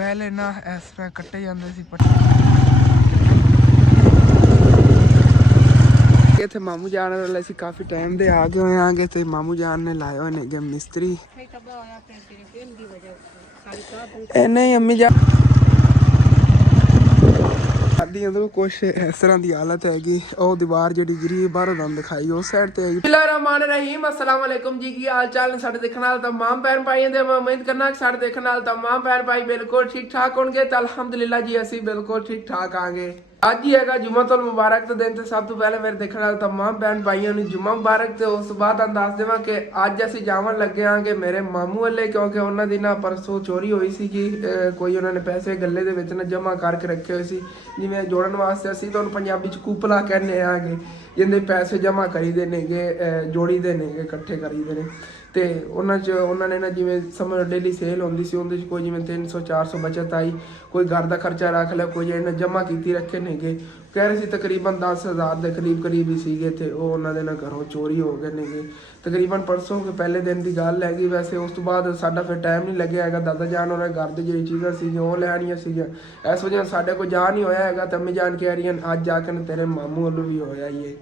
पहले ना इस तरह कट्टे जाते सी इतने मामू जान वाले सी काफ़ी टाइम दे आ गए आगे तो मामू जान ने लाए हुए ने मिस्त्री नहीं अम्मी जान दी अंदर कुछ इस तरह की हालत हैगी और दीवार जी गिरी बाहरों दम दिखाई उस साइड ते हैगी। बिस्मिल्लाहिर्रहमानिर्रहीम अस्सलाम वालेकुम जी की हाल चाल ने साडे देखने वाले तमाम भैन भाई मैं उम्मीद करना कि साडे देखने वाले तमाम भैन भाई बिल्कुल ठीक ठाक होंगे तो अल्हम्दुलिल्लाह जी असी बिल्कुल ठीक ठाक आंगे। ਅੱਜ ਹੀ ਹੈਗਾ ਜੁਮਾਤੁਲ ਮੁਬਾਰਕ ਦੇ ਦਿਨ ਤੇ ਸਭ ਤੋਂ ਪਹਿਲੇ ਮੇਰੇ ਦੇਖਣ ਵਾਲੇ तमाम ਭੈਣ ਭਾਈਆਂ ਨੂੰ ਜੁਮਾ ਮੁਬਾਰਕ ਤੇ ਉਸ ਤੋਂ ਬਾਅਦ ਤੁਹਾਨੂੰ ਦੱਸ ਦੇਵਾਂ ਕਿ ਅੱਜ ਅਸੀਂ ਜਾਵਣ ਲੱਗੇ ਆਂਗੇ ਮੇਰੇ ਮਾਮੂ ਵਾਲੇ ਕਿਉਂਕਿ ਉਹਨਾਂ ਦੀ ਨਾ ਪਰਸੋਂ ਚੋਰੀ ਹੋਈ ਸੀ ਜੀ ਕੋਈ ਉਹਨਾਂ ਨੇ ਪੈਸੇ ਗੱਲੇ ਦੇ ਵਿੱਚ ਨਾ ਜਮ੍ਹਾਂ ਕਰਕੇ ਰੱਖੇ ਹੋਏ ਸੀ ਜਿਵੇਂ ਜੋੜਨ ਵਾਸਤੇ ਅਸੀਂ ਤੁਹਾਨੂੰ ਪੰਜਾਬੀ ਚ ਕੂਪਲਾ ਕਹਿੰਦੇ ਆਂਗੇ ਜਿੰਦੇ ਪੈਸੇ ਜਮ੍ਹਾਂ ਕਰੀਦੇ ਨੇਗੇ ਜੋੜੀਦੇ ਨੇਗੇ ਇਕੱਠੇ ਕਰੀਦੇ ਨੇ ਤੇ ਉਹਨਾਂ ਨੇ ਨਾ ਜਿਵੇਂ ਸਮਝ ਡੇਲੀ ਸੇਲ ਹੁੰਦੀ ਸੀ ਉਹਦੇ ਚ ਕੋਈ ਜਿਵੇਂ 300 400 ਬਚਤ ਆਈ ਕੋਈ ਘਰ ਦਾ ਖਰਚਾ ਰੱਖ ਲਿਆ ਕੋਈ ਇਹਨਾਂ ਜਮ੍ਹਾਂ ਕੀਤੀ ਰੱਖੇ ਨੇਗੇ ਕਹਿ ਰਹੇ ਸੀ ਤਕਰੀਬਨ 10,000 ਦੇ ਕਰੀਬ ਹੀ ਸੀਗੇ ਤੇ ਉਹ ਉਹਨਾਂ ਦੇ ਨਾਲ ਘਰੋਂ ਚੋਰੀ ਹੋ ਗਏ ਨੇਗੇ ਤਕਰੀਬਨ ਪਰਸੋਂ ਕੇ ਪਹਿਲੇ ਦਿਨ ਦੀ ਗੱਲ ਹੈਗੀ ਵੈਸੇ ਉਸ ਤੋਂ ਬਾਅਦ ਸਾਡਾ ਫਿਰ ਟਾਈਮ ਨਹੀਂ ਲੱਗਿਆ ਹੈਗਾ ਦਾਦਾ ਜਾਨ ਉਹਨਾਂ ਘਰ ਦੀ ਜਿਹੜੀ ਚੀਜ਼ਾਂ ਸੀਗੀਆਂ ਉਹ ਲੈਣੀਆਂ ਸੀਗੀਆਂ ਇਸ ਵਜ੍ਹਾ ਸਾਡੇ ਕੋਲ ਜਾ ਨਹੀਂ ਹੋਇਆ ਹੈਗਾ ਤੇ ਅੰਮੀ ਜਾਨ ਕਹਿ ਰਹੀਆਂ ਅੱਜ ਜਾ ਕੇ ਤੇਰੇ ਮਾਮੂ ਵੱਲੋਂ ਵੀ ਹੋਇਆ ਹੀ ਹੈ।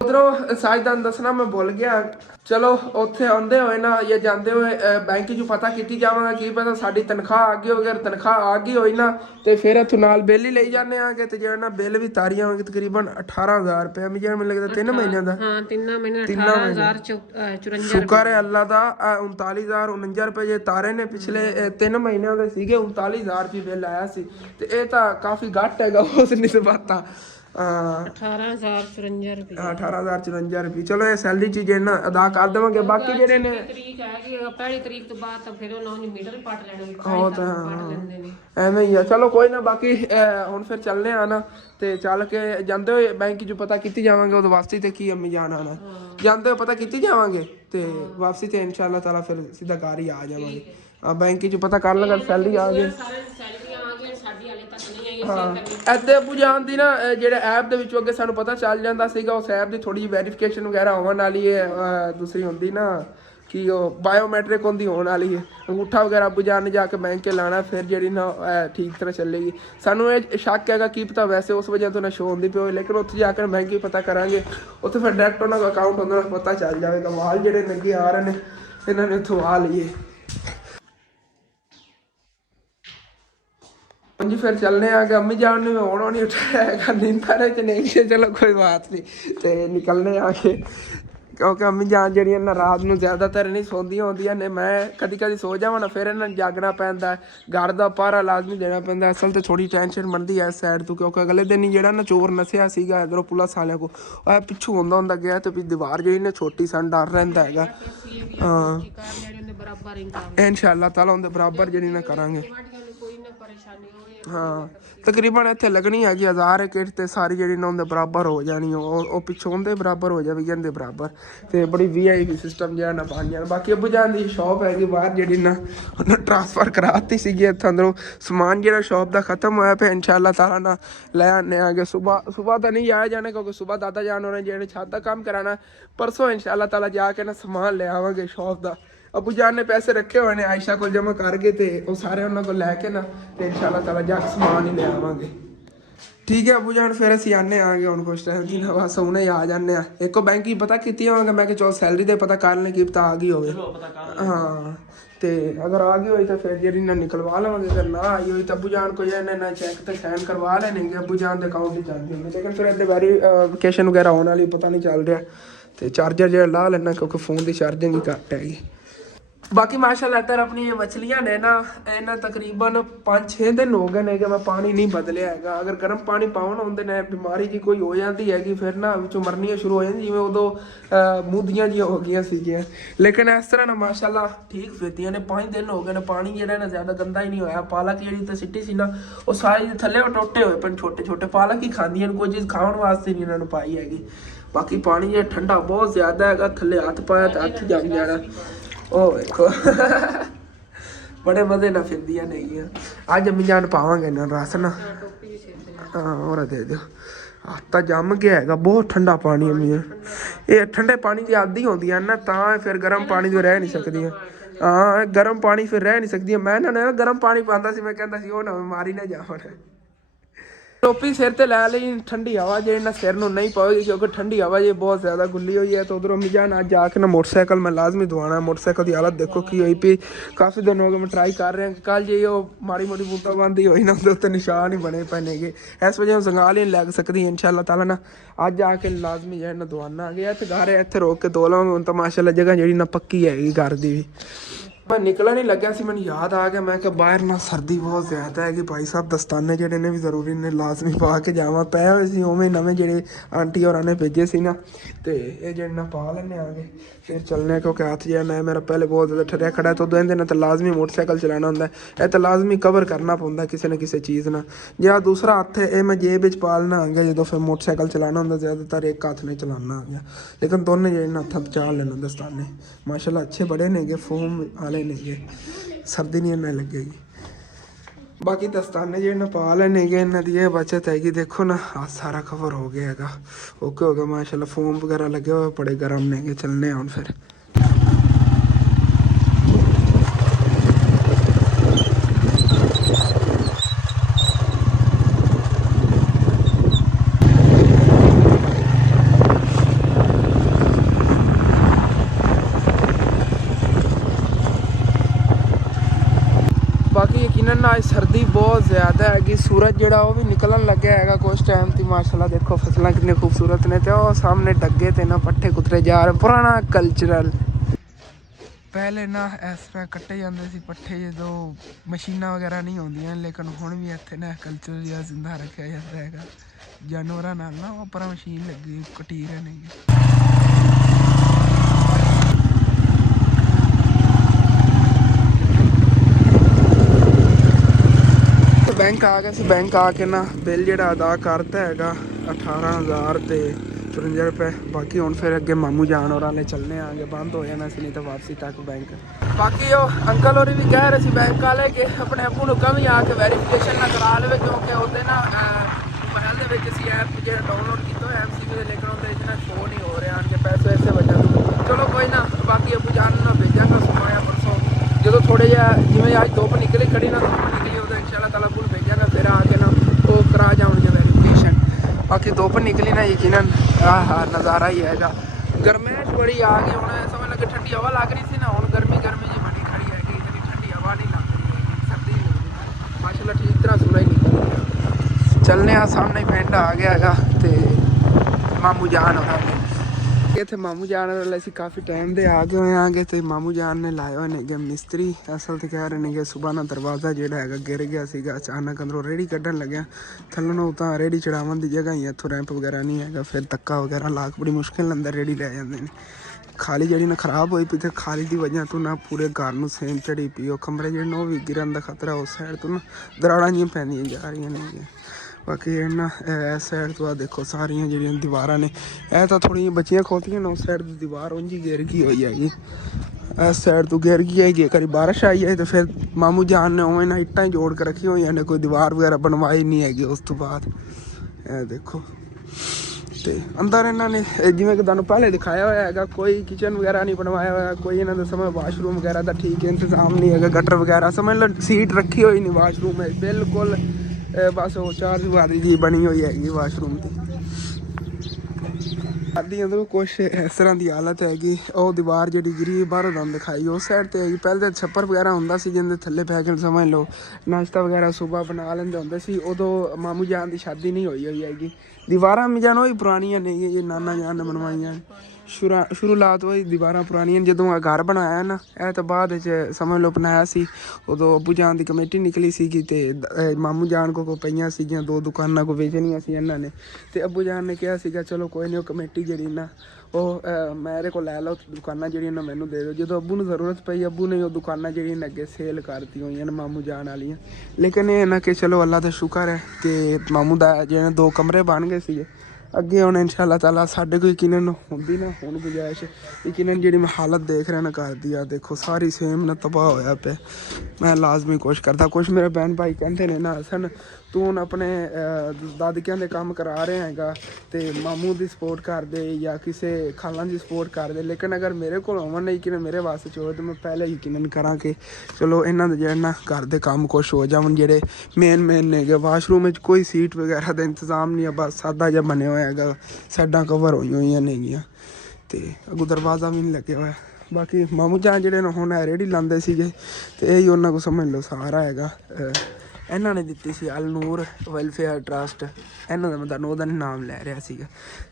ਉਧਰੋਂ ਸਾਜਦਾਨ ਦੱਸਣਾ ਮੈਂ ਭੁੱਲ ਗਿਆ ਚਲੋ ਉੱਥੇ ਆਉਂਦੇ ਹੋਏ ਨਾ ਜਾਂ ਜਾਂਦੇ ਹੋਏ ਬੈਂਕ 'ਚ ਪਤਾ ਕੀਤੀ ਜਾਵਾਂਗਾ ਕੀ ਪਤਾ ਸਾਡੀ ਤਨਖਾਹ ਆ ਗਈ ਹੋਵੇ ਅਗਰ ਤਨਖਾਹ ਆ ਗਈ ਹੋਈ ਨਾ ਤੇ ਫਿਰ ਇੱਥੋਂ ਨਾਲ ਬਿੱਲ ਹੀ ਲਈ ਜਾਂਦੇ ਆਂਗੇ ਤੇ ਜਿਹੜਾ ਨਾ ਬਿੱਲ ਵੀ ਤਾਰੀ ਆਵਾਂਗੇ ਤਕਰੀਬਨ 18,000 ਰੁਪਏ ਮੈਨੂੰ ਲੱਗਦਾ 3 ਮਹੀਨਿਆਂ ਦਾ ਹਾਂ 3 ਮਹੀਨੇ 18,054 ਸ਼ੁਕਰ ਹੈ ਅੱਲਾ ਦਾ 39,049 ਰੁਪਏ ਜੇ ਤਾਰੇ ਨੇ ਪਿਛਲੇ 3 ਮਹੀਨਿਆਂ ਦੇ ਸੀਗੇ 39,000 ਰੁਪਏ ਬਿੱਲ ਆਇਆ ਸੀ ਤੇ ਇਹ ਤਾਂ ਕਾਫੀ ਘੱਟ ਹੈਗਾ ਉਸ ਨਿਸਬਤ 18,054 ਰੁਪਏ 18,054 ਰੁਪਏ ਚਲੋ ਇਹ ਸੈਲਰੀ ਚੀਜ਼ ਨਾ ਅਦਾ ਕਰ ਦੇਵਾਂਗੇ ਬਾਕੀ ਜਿਹੜੇ ਨੇ ਤਰੀਕ ਹੈਗੀ ਪਹਿਲੀ ਤਰੀਕ ਤੋਂ ਬਾਅਦ ਤਾਂ ਫਿਰ ਉਹਨਾਂ ਨੇ ਮੀਟਰ ਪੱਟ ਲੈਣੇ ਉਹ ਤਾਂ ਐਵੇਂ ਹੀ ਆ ਚਲੋ ਕੋਈ ਨਾ ਬਾਕੀ ਹੁਣ ਫਿਰ ਚੱਲਨੇ ਆ ਨਾ ਤੇ ਚੱਲ ਕੇ ਜਾਂਦੇ ਹੋਏ ਬੈਂਕ 'ਚ ਪਤਾ ਕੀਤੀ ਜਾਵਾਂਗੇ ਉਹਦੇ ਵਾਸਤੇ ਤੇ ਕੀ ਅੰਮੀ ਜਾਨ ਆਣਾ ਜਾਂਦੇ ਹੋਏ ਪਤਾ ਕੀਤੀ ਜਾਵਾਂਗੇ ਤੇ ਵਾਪਸੀ ਤੇ ਇਨਸ਼ਾਅੱਲਾ ਤਾਲਾ ਫਿਰ ਸਿੱਧਾ ਘਰ ਹੀ ਆ ਜਾਵਾਂਗੇ ਬੈਂਕ 'ਚ ਪਤਾ ਕਰ ਲਾਂਗਾ ਸੈਲਰੀ ਆ ਗਈ ਇੱਥੇ ਅੱਬੂ ਜਾਨ ਦੀ ਨਾ ਜਿਹੜੇ ਐਪ ਦੇ ਵਿੱਚੋਂ ਅੱਗੇ ਸਾਨੂੰ ਪਤਾ ਚੱਲ ਜਾਂਦਾ ਸੀਗਾ ਉਸ ਐਪ ਦੀ ਥੋੜੀ ਜਿਹੀ ਵੈਰੀਫਿਕੇਸ਼ਨ ਵਗੈਰਾ ਹੋਣ ਵਾਲੀ ਹੈ ਦੂਸਰੀ ਹੁੰਦੀ ਨਾ ਕਿ ਉਹ ਬਾਇਓਮੈਟ੍ਰਿਕ ਹੁੰਦੀ ਹੋਣ ਵਾਲੀ ਹੈ ਅੰਗੂਠਾ ਵਗੈਰਾ ਅੱਬੂ ਜਾਨ ਨੇ ਜਾ ਕੇ ਬੈਂਕ 'ਚ ਲਾਣਾ ਫਿਰ ਜਿਹੜੀ ਨਾ ਠੀਕ ਤਰ੍ਹਾਂ ਚੱਲੇਗੀ ਸਾਨੂੰ ਇਹ ਸ਼ੱਕ ਹੈਗਾ ਕੀ ਪਤਾ ਵੈਸੇ ਉਸ ਵਜ੍ਹਾ ਤੋਂ ਨਾ ਸ਼ੋ ਹੁੰਦੀ ਪਈ ਹੋਈ ਲੇਕਿਨ ਉੱਥੇ ਜਾ ਕੇ ਬੈਂਕ ਹੀ ਪਤਾ ਕਰਾਂਗੇ ਉੱਥੇ ਫਿਰ ਡਾਇਰੈਕਟ ਉਹਨਾਂ ਦਾ ਅਕਾਊਂਟ ਹੁੰਦਾ ਪਤਾ ਚੱਲ ਜਾਵੇਗਾ ਵਾਲ ਜਿਹੜੇ ਲੱਗੇ ਆ ਰਹੇ ਨੇ ਇਹਨਾਂ ਨੇ ਉੱਥੋਂ ਆ ਲਈਏ। जी फिर चलने आ गए अम्मी जान ने होना नहीं उठाया नींद आ रहे थे नहीं चलो कोई बात नहीं तो निकलने आ गए क्योंकि अम्मी जान जड़ियां ना रात में ज़्यादातर नहीं सोंदियां होंदियां ने मैं कदी सो जावां ना फिर इन्हां जागना पैंदा घर दा पहरा लाजमी देना पैंदा असल ते थोड़ी टेंशन बनदी है इस साइड तो क्योंकि अगले दिन ही जेड़ा ना चोर नसिया सीगा इधरों पुलिस वालियां को पिछू होंदा गया तो दीवार जी ने छोटी सन डर रहिंदा हैगा इंशाअल्लाह ताला उनदे बराबर जेड़ी ना करांगे। हाँ तकरीबन इतने लगनी हैगी 1000 किट ते सारी जी ना बराबर हो जानी पिछों उनके बराबर हो जाएगी इनके बराबर तो बड़ी VIP सिस्टम जो ना बन जाना। बाकी अब्बू जान की शॉप हैगी बाहर जी ना उन्हें ट्रांसफर कराती सी इतने अंदरों समान जो शॉप का खत्म होया पे इंशाअल्लाह ताला ना ले आने आगे सुबह तो नहीं आया जाना क्योंकि सुबह दादा जान उन्हें जो छत का काम कराना परसों इंशाअल्लाह ताला जाके ना समान ले आवांगे शॉप का। अबू जान ने पैसे रखे हुए ने आयशा को जमा करके ते वो सारे उन्होंने को लैके ना ते इंशाअल्लाह ताला जाके समान ही ले आवांगे। ठीक है अबू जान फिर असीं आने आगे हुण कुछ टाइम की ना बस हुणे ही आ जाने एक बैंक की पता कीती होवांगे मैं कि चलो सैलरी दे पता कर लें कि पता आ गई होवे हाँ ते अगर आ गई होई तो फिर जेरी ना निकलवा लवांगे अगर ना आई होई तो अबू जान को जाने ना चेक ते साइन करवा लेंगे अबू जान दे अकाउंट ही चल जाएंगे लेकिन फिर इधर वेरिफिकेशन वगैरह होने वाली पता नहीं चल रहा तो चार्जर जो ला लेना क्योंकि फोन की चार्जिंग ही घट हैगी। बाकी माशाल्लाह इधर अपनी मछलियां ने ना इन्हें तकरीबन 5-6 दिन हो गए ने कि मैं पानी नहीं बदलिया है अगर गर्म पानी पावन होंगे ने बीमारी जी कोई हो जाती हैगी फिर ना विचों मरनियां शुरू हो जाती जिवें उदों मूदियां जी हो गई सीगियां लेकिन इस तरह ना माशाल्लाह ठीक फिरदियां ने 5 दिन हो गए ने पानी जेड़ा ना ज़्यादा गंदा ही नहीं होया पालक जी तो सिटी सी ना वो सारी थल्ले टोटे हुए पर छोटे छोटे पालक ही खांदियां कोई चीज़ खाने वास्ते नहीं इन्होंने पाई हैगी। बाकी पानी जो ठंडा बहुत ज़्यादा है थल्ले हथ पाया तो हथ जम जाना ओ देखो बड़े मजे ना फिरदियां नहीं अज अम्मी जान पावांगे ना रस ना हाँ और दे दो हत्ता जम गया है बहुत ठंडा पानी अम्मी ये ठंडे पानी की आदी होंदी है ना फिर गर्म पानी तो रह नहीं सकती ਹਾਂ ਗਰਮ ਪਾਣੀ ਫਿਰ ਰਹਿ ਨਹੀਂ ਸਕਦੀ। ਮੈਂ ਇਹਨਾਂ ਨੇ ਗਰਮ ਪਾਣੀ ਪਾਉਂਦਾ ਸੀ, ਮੈਂ ਕਹਿੰਦਾ ਸੀ ਉਹ ਨਾ ਮਾਰੀ ਨਾ ਜਾਵਣ। ਟੋਪੀ ਸਿਰ ਤੇ ਲੈ ਲਈ, ਠੰਡੀ ਹਵਾ ਜੇ ਇਹਨਾਂ ਸਿਰ ਨੂੰ ਨਹੀਂ ਪਾਏਗੀ ਕਿਉਂਕਿ ਠੰਡੀ ਹਵਾ ਜੇ ਬਹੁਤ ਜ਼ਿਆਦਾ ਗੁੱਲੀ ਹੋਈ ਹੈ। ਤਾਂ ਉਧਰੋਂ ਮਿਜਾਨ ਅੱਜ ਜਾ ਕੇ ਨਾ ਮੋਟਰਸਾਈਕਲ ਮੈਂ ਲਾਜ਼ਮੀ ਧਵਾਉਣਾ। ਮੋਟਰਸਾਈਕਲ ਦੀ ਹਾਲਤ ਦੇਖੋ ਕੀ ਹੋਈ ਪਈ, ਕਾਫੀ ਦਿਨ ਹੋ ਗਏ ਮੈਂ ਟਰਾਈ ਕਰ ਰਿਹਾ ਕਿ ਕੱਲ ਜੇ ਉਹ ਮਾੜੀ ਮੋਟੀ ਬੂਟਾਬੰਦੀ ਹੋਈ ਨਾ ਉਹਦੇ ਉੱਤੇ ਨਿਸ਼ਾਨ ਹੀ ਬਣੇ ਪਏ ਨੇਗੇ। ਇਸ ਵਜ੍ਹਾ ਸੰਗਾਲ ਹੀ ਨਹੀਂ ਲੱਗ ਸਕਦੀ ਇਨਸ਼ਾਅੱਲਾ ਤਾਲਾ ਨਾ। ਅੱਜ ਆ ਕੇ ਲਾਜ਼ਮੀ ਜਿਹੜਾ ਨਾ ਦਵਾਨਾ ਆ ਗਿਆ। ਇੱਥੇ ਘਰ ਇੱਥੇ ਰੋਕ ਕੇ ਧੋ ਲਵਾਂਗੇ ਹੁਣ ਤਾਂ ਮਾਸ਼ਾਅੱਲਾ ਜਗ੍ਹਾ ਜਿਹੜੀ ਨਾ ਪੱਕੀ ਹੈਗੀ ਘਰ ਦੀ ਵੀ। ਮੈਂ ਨਿਕਲਣ ਹੀ ਲੱਗਿਆ ਸੀ, ਮੈਨੂੰ ਯਾਦ ਆ ਗਿਆ, ਮੈਂ ਕਿਹਾ ਬਾਹਰ ਨਾ ਸਰਦੀ ਬਹੁਤ ਜ਼ਿਆਦਾ ਹੈ ਕਿ ਭਾਈ ਸਾਹਿਬ ਦਸਤਾਨੇ ਜਿਹੜੇ ਨੇ ਵੀ ਜ਼ਰੂਰੀ ਨੇ ਲਾਜ਼ਮੀ ਪਾ ਕੇ ਜਾਵਾਂ। ਪਏ ਹੋਏ ਸੀ ਉਵੇਂ ਨਵੇਂ ਜਿਹੜੇ ਆਂਟੀ ਹੋਰਾਂ ਨੇ ਭੇਜੇ ਸੀ ਨਾ, ਤੇ ਇਹ ਜਿਹੜੇ ਨਾ ਪਾ ਲੈਣੇ ਆਗੇ ਫਿਰ ਚੱਲਣੇ ਕਿਉਂਕਿ ਹੱਥ ਜਿਹੜਾ ਨਾ ਮੇਰਾ ਪਹਿਲੇ ਬਹੁਤ ਜ਼ਿਆਦਾ ਠਰਿਆ ਖੜਾ ਤਾਂ ਉਦੋਂ ਇਹਦੇ ਨਾਲ ਤਾਂ ਲਾਜ਼ਮੀ ਮੋਟਰਸਾਈਕਲ ਚਲਾਉਣਾ ਹੁੰਦਾ। ਇਹ ਤਾਂ ਲਾਜ਼ਮੀ ਕਵਰ ਕਰਨਾ ਪੈਂਦਾ ਕਿਸੇ ਨਾ ਕਿਸੇ ਚੀਜ਼ ਨਾਲ। ਜਾਂ ਦੂਸਰਾ ਹੱਥ ਇਹ ਮੈਂ ਜੇਬ ਵਿੱਚ ਪਾ ਲੈਣਾ ਆ ਗਿਆ ਜਦੋਂ ਫਿਰ ਮੋਟਰਸਾਈਕਲ ਚਲਾਉਣਾ ਹੁੰਦਾ। ਜ਼ਿਆਦਾਤਰ ਇੱਕ ਹੱਥ ਨਾਲ ਚਲਾਉਣਾ ਆ ਗਿਆ, ਲੇਕਿਨ ਦੋਨੇ ਜਿਹੜੇ ਨਾ ਹੱਥਾਂ ਚਾਲ ਲੈਣਾ ਦਸਤਾਨੇ ਮਾਸ਼ਾਅੱਲਾ ਅੱਛੇ ਬੜੇ ਨੇਗੇ, ਫੋਮ ਵਾਲੇ ਨੇਗੇ, ਸਰਦੀ ਨਹੀਂ ਇੰਨਾ ਲੱਗੇਗੀ। ਬਾਕੀ ਦਸਤਾਨੇ ਜਿਹੜੇ ਨਾ ਪਾ ਲੈਣੇ ਹੈਗੇ ਇਹਨਾਂ ਦੀ ਇਹ ਬਚਤ ਹੈਗੀ। ਦੇਖੋ ਨਾ ਆ ਸਾਰਾ ਕਵਰ ਹੋ ਗਿਆ ਹੈਗਾ, ਓਕੇ ਹੋ ਗਿਆ ਮਾਸ਼ਾਅੱਲਾ। ਫੋਮ ਵਗੈਰਾ ਲੱਗੇ ਹੋਏ ਬੜੇ ਗਰਮ ਨੇਗੇ। ਚੱਲਣੇ ਹੁਣ ਫਿਰ। ਬਾਕੀ ਯਕੀਨਨ ਨਾ ਸਰਦੀ ਬਹੁਤ ਜ਼ਿਆਦਾ ਹੈਗੀ। ਸੂਰਜ ਜਿਹੜਾ ਉਹ ਵੀ ਨਿਕਲਣ ਲੱਗਿਆ ਹੈਗਾ ਕੁਛ ਟਾਈਮ ਤੇ ਮਾਸ਼ਾਅੱਲਾ। ਦੇਖੋ ਫਸਲਾਂ ਕਿੰਨੇ ਖੂਬਸੂਰਤ ਨੇ ਤੇ ਉਹ ਸਾਹਮਣੇ ਡੱਗੇ ਤੇ ਨਾ ਪੱਠੇ ਕੁਤਰੇ ਜਾ ਰਹੇ। ਪੁਰਾਣਾ ਕਲਚਰਲ ਪਹਿਲੇ ਨਾ ਇਸ ਤਰ੍ਹਾਂ ਕੱਟੇ ਜਾਂਦੇ ਸੀ ਪੱਠੇ ਜਦੋਂ ਮਸ਼ੀਨਾਂ ਵਗੈਰਾ ਨਹੀਂ ਆਉਂਦੀਆਂ, ਲੇਕਿਨ ਹੁਣ ਵੀ ਇੱਥੇ ਨਾ ਕਲਚਰ ਜਿਹਾ ਜ਼ਿੰਦਾ ਰੱਖਿਆ ਜਾਂਦਾ ਹੈਗਾ। ਜਾਨਵਰਾਂ ਨਾਲ ਨਾ ਉਹ ਪਰ ਮਸ਼ੀਨ ਲੱਗੀ ਕਟੀ ਰਹੇ ਨੇਗੇ। ਬੈਂਕ ਆ ਗਿਆ ਸੀ, ਬੈਂਕ ਆ ਕੇ ਨਾ ਬਿੱਲ ਜਿਹੜਾ ਅਦਾ ਕਰਤਾ ਹੈਗਾ 18,000 ਤੇ 54 ਰੁਪਏ। ਬਾਕੀ ਹੁਣ ਫਿਰ ਅੱਗੇ ਮਾਮੂ ਜਾਨ ਹੋਰਾਂ ਨੇ ਚੱਲਣੇ ਆਗੇ, ਬੰਦ ਹੋ ਜਾਣਾ ਸੀ ਨਹੀਂ ਤਾਂ ਵਾਪਸੀ ਤੱਕ ਬੈਂਕ। ਬਾਕੀ ਉਹ ਅੰਕਲ ਹੋਰੀ ਵੀ ਕਹਿ ਰਹੇ ਸੀ ਬੈਂਕ ਵਾਲੇ ਕਿ ਆਪਣੇ ਆਪੂ ਨੂੰ ਕਵੀ ਆ ਕੇ ਵੈਰੀਫਿਕੇਸ਼ਨ ਨਾ ਕਰਾ ਲਵੇ ਕਿਉਂਕਿ ਉਹਦੇ ਨਾ ਮੋਬਾਈਲ ਦੇ ਵਿੱਚ ਅਸੀਂ ਐਪ ਜਿਹੜਾ ਡਾਊਨਲੋਡ ਕੀਤਾ ਹੋਇਆ MCB ਦੇ, ਲੇਕਿਨ ਉਹਦੇ ਵਿੱਚ ਨਾ ਸ਼ੋ ਨਹੀਂ ਹੋ ਰਿਹਾ ਕਿ ਪੈਸੇ ਇਸੇ ਵਜ੍ਹਾ ਤੋਂ। ਚਲੋ ਕੋਈ ਨਾ, ਬਾਕੀ ਆਪੂ ਜਾਨ ਨੂੰ ਭੇਜਾਂਗਾ ਸੁਣਾਇਆ ਪਰਸੋਂ ਜਦੋਂ ਥੋੜ੍ਹੇ ਜਿਹਾ ਜਿਵੇਂ ਅੱਜ ਧੁੱਪ ਨਿਕਲੀ ਖੜੀ ਨਾ ਧੁੱਪ ਨਿਕਲੀ ਉਹਦਾ ਇੰਸ਼ਾਅੱਲਾ ਤਾਲਾ ਕੋਲ ਭੇਜਾਂਗਾ ਫਿਰ ਆ ਕੇ ਨਾ ਉਹ ਕਰਾ ਜਾਉਣਗੇ ਵੈਰੀਫਿਕੇਸ਼ਨ। ਬਾਕੀ ਧੁੱਪ ਨਿਕਲੀ ਨਾ ਯਕੀਨਨ ਆਹ ਨਜ਼ਾਰਾ ਹੀ ਹੈਗਾ। ਗਰਮੈਸ਼ ਬੜੀ ਆ ਗਈ ਹੁਣ, ਸਮਝ ਲੱਗੇ ਠੰਡੀ ਹਵਾ ਲੱਗ ਰਹੀ ਸੀ ਨਾ, ਹੁਣ ਗਰਮੀ ਜਿਹੀ ਬਣੀ ਖੜੀ ਹੈਗੀ। ਇਤਨੀ ਠੰਡੀ ਹਵਾ ਨਹੀਂ ਲੱਗ ਰਹੀ ਹੈਗੀ, ਸਰਦੀ ਨਹੀਂ ਲੱਗਦੀ ਮਾਸ਼ਾਅੱਲਾ। ਠੀਕ ਤਰ੍ਹਾਂ ਸੁਣਾ ਹੀ ਨਹੀਂ ਚੱਲਨੇ ਆ। ਸਾਹਮਣੇ ਪਿੰਡ ਆ ਗਿਆ ਹੈਗਾ ਤੇ ਮਾਮੂ ਜਾਨ ਹੋਣਾ ਇੱਥੇ ਮਾਮੂ ਜਾਨ ਵਾਲੇ ਅਸੀਂ ਕਾਫੀ ਟਾਈਮ ਦੇ ਆ ਗਏ ਹੋਏ ਆਂਗੇ ਤੇ ਮਾਮੂ ਜਾਨ ਨੇ ਲਾਏ ਹੋਏ ਨੇਗੇ ਮਿਸਤਰੀ। ਅਸਲ ਤੇ ਕਹਿ ਰਹੇ ਨੇਗੇ ਸੁਬਾਹ ਨਾ ਦਰਵਾਜ਼ਾ ਜਿਹੜਾ ਹੈਗਾ ਗਿਰ ਗਿਆ ਸੀਗਾ ਅਚਾਨਕ, ਅੰਦਰੋਂ ਰੇੜੀ ਕੱਢਣ ਲੱਗਿਆ ਥੱਲੋਂ ਨੂੰ ਤਾਂ ਰੇੜੀ ਚੜਾਉਣ ਦੀ ਜਗ੍ਹਾ ਹੀ ਇੱਥੋਂ ਰੈਂਪ ਵਗੈਰਾ ਨਹੀਂ ਹੈਗਾ। ਫਿਰ ਧੱਕਾ ਵਗੈਰਾ ਲਾ ਕੇ ਬੜੀ ਮੁਸ਼ਕਿਲ ਅੰਦਰ ਰੇੜੀ ਲੈ ਜਾਂਦੇ ਨੇ। ਖਾਲੀ ਜਿਹੜੀ ਨਾ ਖਰਾਬ ਹੋਈ ਪਈ ਤੇ ਖਾਲੀ ਦੀ ਵਜ੍ਹਾ ਤੋਂ ਨਾ ਪੂਰੇ ਘਰ ਨੂੰ ਸੇਮ ਚੜੀ ਪਈ। ਉਹ ਕਮਰੇ ਜਿਹੜੇ ਨੇ ਉਹ ਵੀ ਗਿਰਨ ਦਾ ਖਤਰਾ ਉਸ ਸਾਈਡ ਤੋਂ ਨਾ ਦਰਾੜਾਂ ਜਿਹੀਆਂ ਪੈਂਦੀਆਂ ਜਾ ਰਹੀਆਂ ਨੇਗੀਆਂ। ਬਾਕੀ ਇਹ ਨਾ ਇਸ ਸਾਈਡ ਤੋਂ ਆ ਦੇਖੋ ਸਾਰੀਆਂ ਜਿਹੜੀਆਂ ਦੀਵਾਰਾਂ ਨੇ ਇਹ ਤਾਂ ਥੋੜ੍ਹੀਆਂ ਬੱਚੀਆਂ ਖੋਤੀਆਂ ਨੇ। ਉਸ ਸਾਈਡ ਦੀ ਦੀਵਾਰ ਉਂਝ ਹੀ ਗਿਰ ਗਈ ਹੋਈ ਹੈਗੀ, ਇਸ ਸਾਈਡ ਤੋਂ ਗਿਰ ਗਈ ਹੈਗੀ। ਕਦੀ ਬਾਰਿਸ਼ ਆਈ ਹੈ ਤੇ ਫਿਰ ਮਾਮੂ ਜਾਨ ਨੇ ਉਵੇਂ ਨਾ ਇੱਟਾਂ ਹੀ ਜੋੜ ਕੇ ਰੱਖੀਆਂ ਹੋਈਆਂ ਨੇ, ਕੋਈ ਦੀਵਾਰ ਵਗੈਰਾ ਬਣਵਾਈ ਨਹੀਂ ਹੈਗੀ ਉਸ ਤੋਂ ਬਾਅਦ। ਇਹ ਦੇਖੋ ਤੇ ਅੰਦਰ ਇਹਨਾਂ ਨੇ ਜਿਵੇਂ ਕਿ ਤੁਹਾਨੂੰ ਪਹਿਲੇ ਦਿਖਾਇਆ ਹੋਇਆ ਹੈਗਾ ਕੋਈ ਕਿਚਨ ਵਗੈਰਾ ਨਹੀਂ ਬਣਵਾਇਆ ਹੋਇਆ, ਕੋਈ ਇਹਨਾਂ ਦਾ ਸਮਝ ਵਾਸ਼ਰੂਮ ਵਗੈਰਾ ਦਾ ਠੀਕ ਇੰਤਜ਼ਾਮ ਨਹੀਂ ਹੈਗਾ। ਗਟਰ ਵਗੈਰਾ ਸਮਝ ਲਓ ਸੀਟ ਰੱਖੀ ਹੋਈ ਨਹੀਂ ਵਾਸ਼ਰੂਮ ਵਿੱਚ ਬਿਲਕੁਲ, ਬਸ ਉਹ ਚਾਰ ਦੀਵਾਰੀ ਜੀ ਬਣੀ ਹੋਈ ਹੈਗੀ ਵਾਸ਼ਰੂਮ ਦੀ। ਸਾਡੀ ਅੰਦਰ ਕੁਛ ਇਸ ਤਰ੍ਹਾਂ ਦੀ ਹਾਲਤ ਹੈਗੀ। ਉਹ ਦੀਵਾਰ ਜਿਹੜੀ ਗਿਰੀ ਬਾਹਰੋਂ ਤੁਹਾਨੂੰ ਦਿਖਾਈ ਉਸ ਸਾਈਡ ਤੇ ਹੈਗੀ। ਪਹਿਲੇ ਤਾਂ ਛੱਪਰ ਵਗੈਰਾ ਹੁੰਦਾ ਸੀ ਜਿਹਦੇ ਥੱਲੇ ਪੈ ਕੇ ਸਮਝ ਲਓ ਨਾਸ਼ਤਾ ਵਗੈਰਾ ਸੁਬਾਹ ਬਣਾ ਲੈਂਦੇ ਹੁੰਦੇ ਸੀ। ਉਦੋਂ ਮਾਮੂ ਜਾਨ ਦੀ ਸ਼ਾਦੀ ਨਹੀਂ ਹੋਈ ਹੈਗੀ। ਦੀਵਾਰਾਂ ਮਿਜਾਨ ਉਹ ਹੀ ਪੁਰਾਣੀਆਂ ਨੇ, ਇਹ ਨਾਨਾ ਜਾਨ ਨੇ ਬਣਵਾਈਆਂ ਸ਼ੁਰੂਆਤ ਉਹ ਦੀਵਾਰਾਂ ਪੁਰਾਣੀਆਂ। ਜਦੋਂ ਆ ਘਰ ਬਣਾਇਆ ਨਾ ਇਹ ਤਾਂ ਬਾਅਦ ਵਿੱਚ ਸਮਝ ਲਓ ਬਣਾਇਆ ਸੀ, ਉਦੋਂ ਅੱਬੂ ਜਾਨ ਦੀ ਕਮੇਟੀ ਨਿਕਲੀ ਸੀਗੀ ਤੇ ਮਾਮੂ ਜਾਨ ਕੋ ਪਈਆਂ ਸੀਗੀਆਂ 2 ਦੁਕਾਨਾਂ ਕੋ ਵੇਚਣੀਆਂ ਸੀ ਇਹਨਾਂ ਨੇ। ਤੇ ਅੱਬੂ ਜਾਨ ਨੇ ਕਿਹਾ ਸੀਗਾ ਚਲੋ ਕੋਈ ਨਹੀਂ ਉਹ ਕਮੇਟੀ ਜਿਹੜੀ ਨਾ ਉਹ ਮੇਰੇ ਕੋਲ ਲੈ ਲਓ ਦੁਕਾਨਾਂ ਜਿਹੜੀਆਂ ਨਾ ਮੈਨੂੰ ਦੇ ਦਿਓ। ਜਦੋਂ ਅੱਬੂ ਨੂੰ ਜ਼ਰੂਰਤ ਪਈ ਅੱਬੂ ਨੇ ਉਹ ਦੁਕਾਨਾਂ ਜਿਹੜੀਆਂ ਨੇ ਅੱਗੇ ਸੇਲ ਕਰਤੀ ਹੋਈਆਂ ਨੇ ਮਾਮੂ ਜਾਨ ਵਾਲੀਆਂ। ਲੇਕਿਨ ਇਹ ਨਾ ਕਿ ਚਲੋ ਅੱਲਾ ਦਾ ਸ਼ੁਕਰ ਹੈ ਕਿ ਮਾਮੂ ਦਾ ਜਿਹੜੇ 2 ਕਮਰੇ ਬਣ ਗਏ ਸੀਗੇ ਅੱਗੇ ਹੁਣ ਇਨਸ਼ਾਅੱਲਾ ਤਾਲਾ ਸਾਡੇ ਕੋਈ ਯਕੀਨਨ ਹੁੰਦੀ ਨਾ ਹੁਣ ਗੁੰਜਾਇਸ਼ ਯਕੀਨਨ ਜਿਹੜੀ ਮੈਂ ਹਾਲਤ ਦੇਖ ਰਿਹਾ ਨਾ ਘਰ ਦੀ ਆ ਦੇਖੋ ਸਾਰੀ ਸੇਮ ਨਾ ਤਬਾਹ ਹੋਇਆ ਪਿਆ। ਮੈਂ ਲਾਜ਼ਮੀ ਕੋਸ਼ਿਸ਼ ਕਰਦਾ, ਕੁਛ ਮੇਰੇ ਭੈਣ ਭਾਈ ਕਹਿੰਦੇ ਨੇ ਨਾ ਹਸਨ ਤੂੰ ਹੁਣ ਆਪਣੇ ਦਾਦਕਿਆਂ ਦੇ ਕੰਮ ਕਰਾ ਰਿਹਾ ਹੈਗਾ ਤੇ ਮਾਮੂ ਦੀ ਸਪੋਰਟ ਕਰਦੇ ਜਾਂ ਕਿਸੇ ਖਾਲਾਂ ਦੀ ਸਪੋਰਟ ਕਰਦੇ, ਲੇਕਿਨ ਅਗਰ ਮੇਰੇ ਕੋਲ ਹੋਵਣ ਨਹੀਂ ਕਿ ਮੇਰੇ ਵਾਸਤੇ ਚੋਰ ਤਾਂ ਮੈਂ ਪਹਿਲੇ ਯਕੀਨਨ ਕਰਾਂ ਕਿ ਚਲੋ ਇਹਨਾਂ ਦੇ ਜਿਹੜੇ ਨਾ ਘਰ ਦੇ ਕੰਮ ਕੁਛ ਹੋ ਜਾਵਣ ਜਿਹੜੇ ਮੇਨ ਨੇਗੇ। ਵਾਸ਼ਰੂਮ ਵਿੱਚ ਕੋਈ ਸੀਟ ਵਗੈਰਾ ਦਾ ਇੰਤਜ਼ਾਮ ਨਹੀਂ ਆ, ਬਸ ਸਾਦਾ ਜਿਹਾ ਬਣਿਆ ਹੋਇਆ ਹੈਗਾ, ਸਾਈਡਾਂ ਕਵਰ ਹੋਈਆਂ ਨੇਗੀਆਂ ਤੇ ਅੱਗੋਂ ਦਰਵਾਜ਼ਾ ਵੀ ਨਹੀਂ ਲੱਗਿਆ ਹੋਇਆ। ਬਾਕੀ ਮਾਮੂ ਜਾਨ ਜਿਹੜੇ ਨੇ ਹੁਣ ਰੇਹੜੀ ਲਾਉਂਦੇ ਸੀਗੇ ਤੇ ਇਹ ਹੀ ਉਹਨਾਂ ਕੋਲ ਸਮਝ ਲਓ ਸਹਾਰਾ ਹੈਗਾ। ਇਹਨਾਂ ਨੇ ਦਿੱਤੀ ਸੀ ਅਲ ਨੂਰ ਵੈਲਫੇਅਰ ਟਰਸਟ, ਇਹਨਾਂ ਦਾ ਮੈਂ ਤੁਹਾਨੂੰ ਉਹਦਾ ਨਾਮ ਲੈ ਰਿਹਾ ਸੀਗਾ।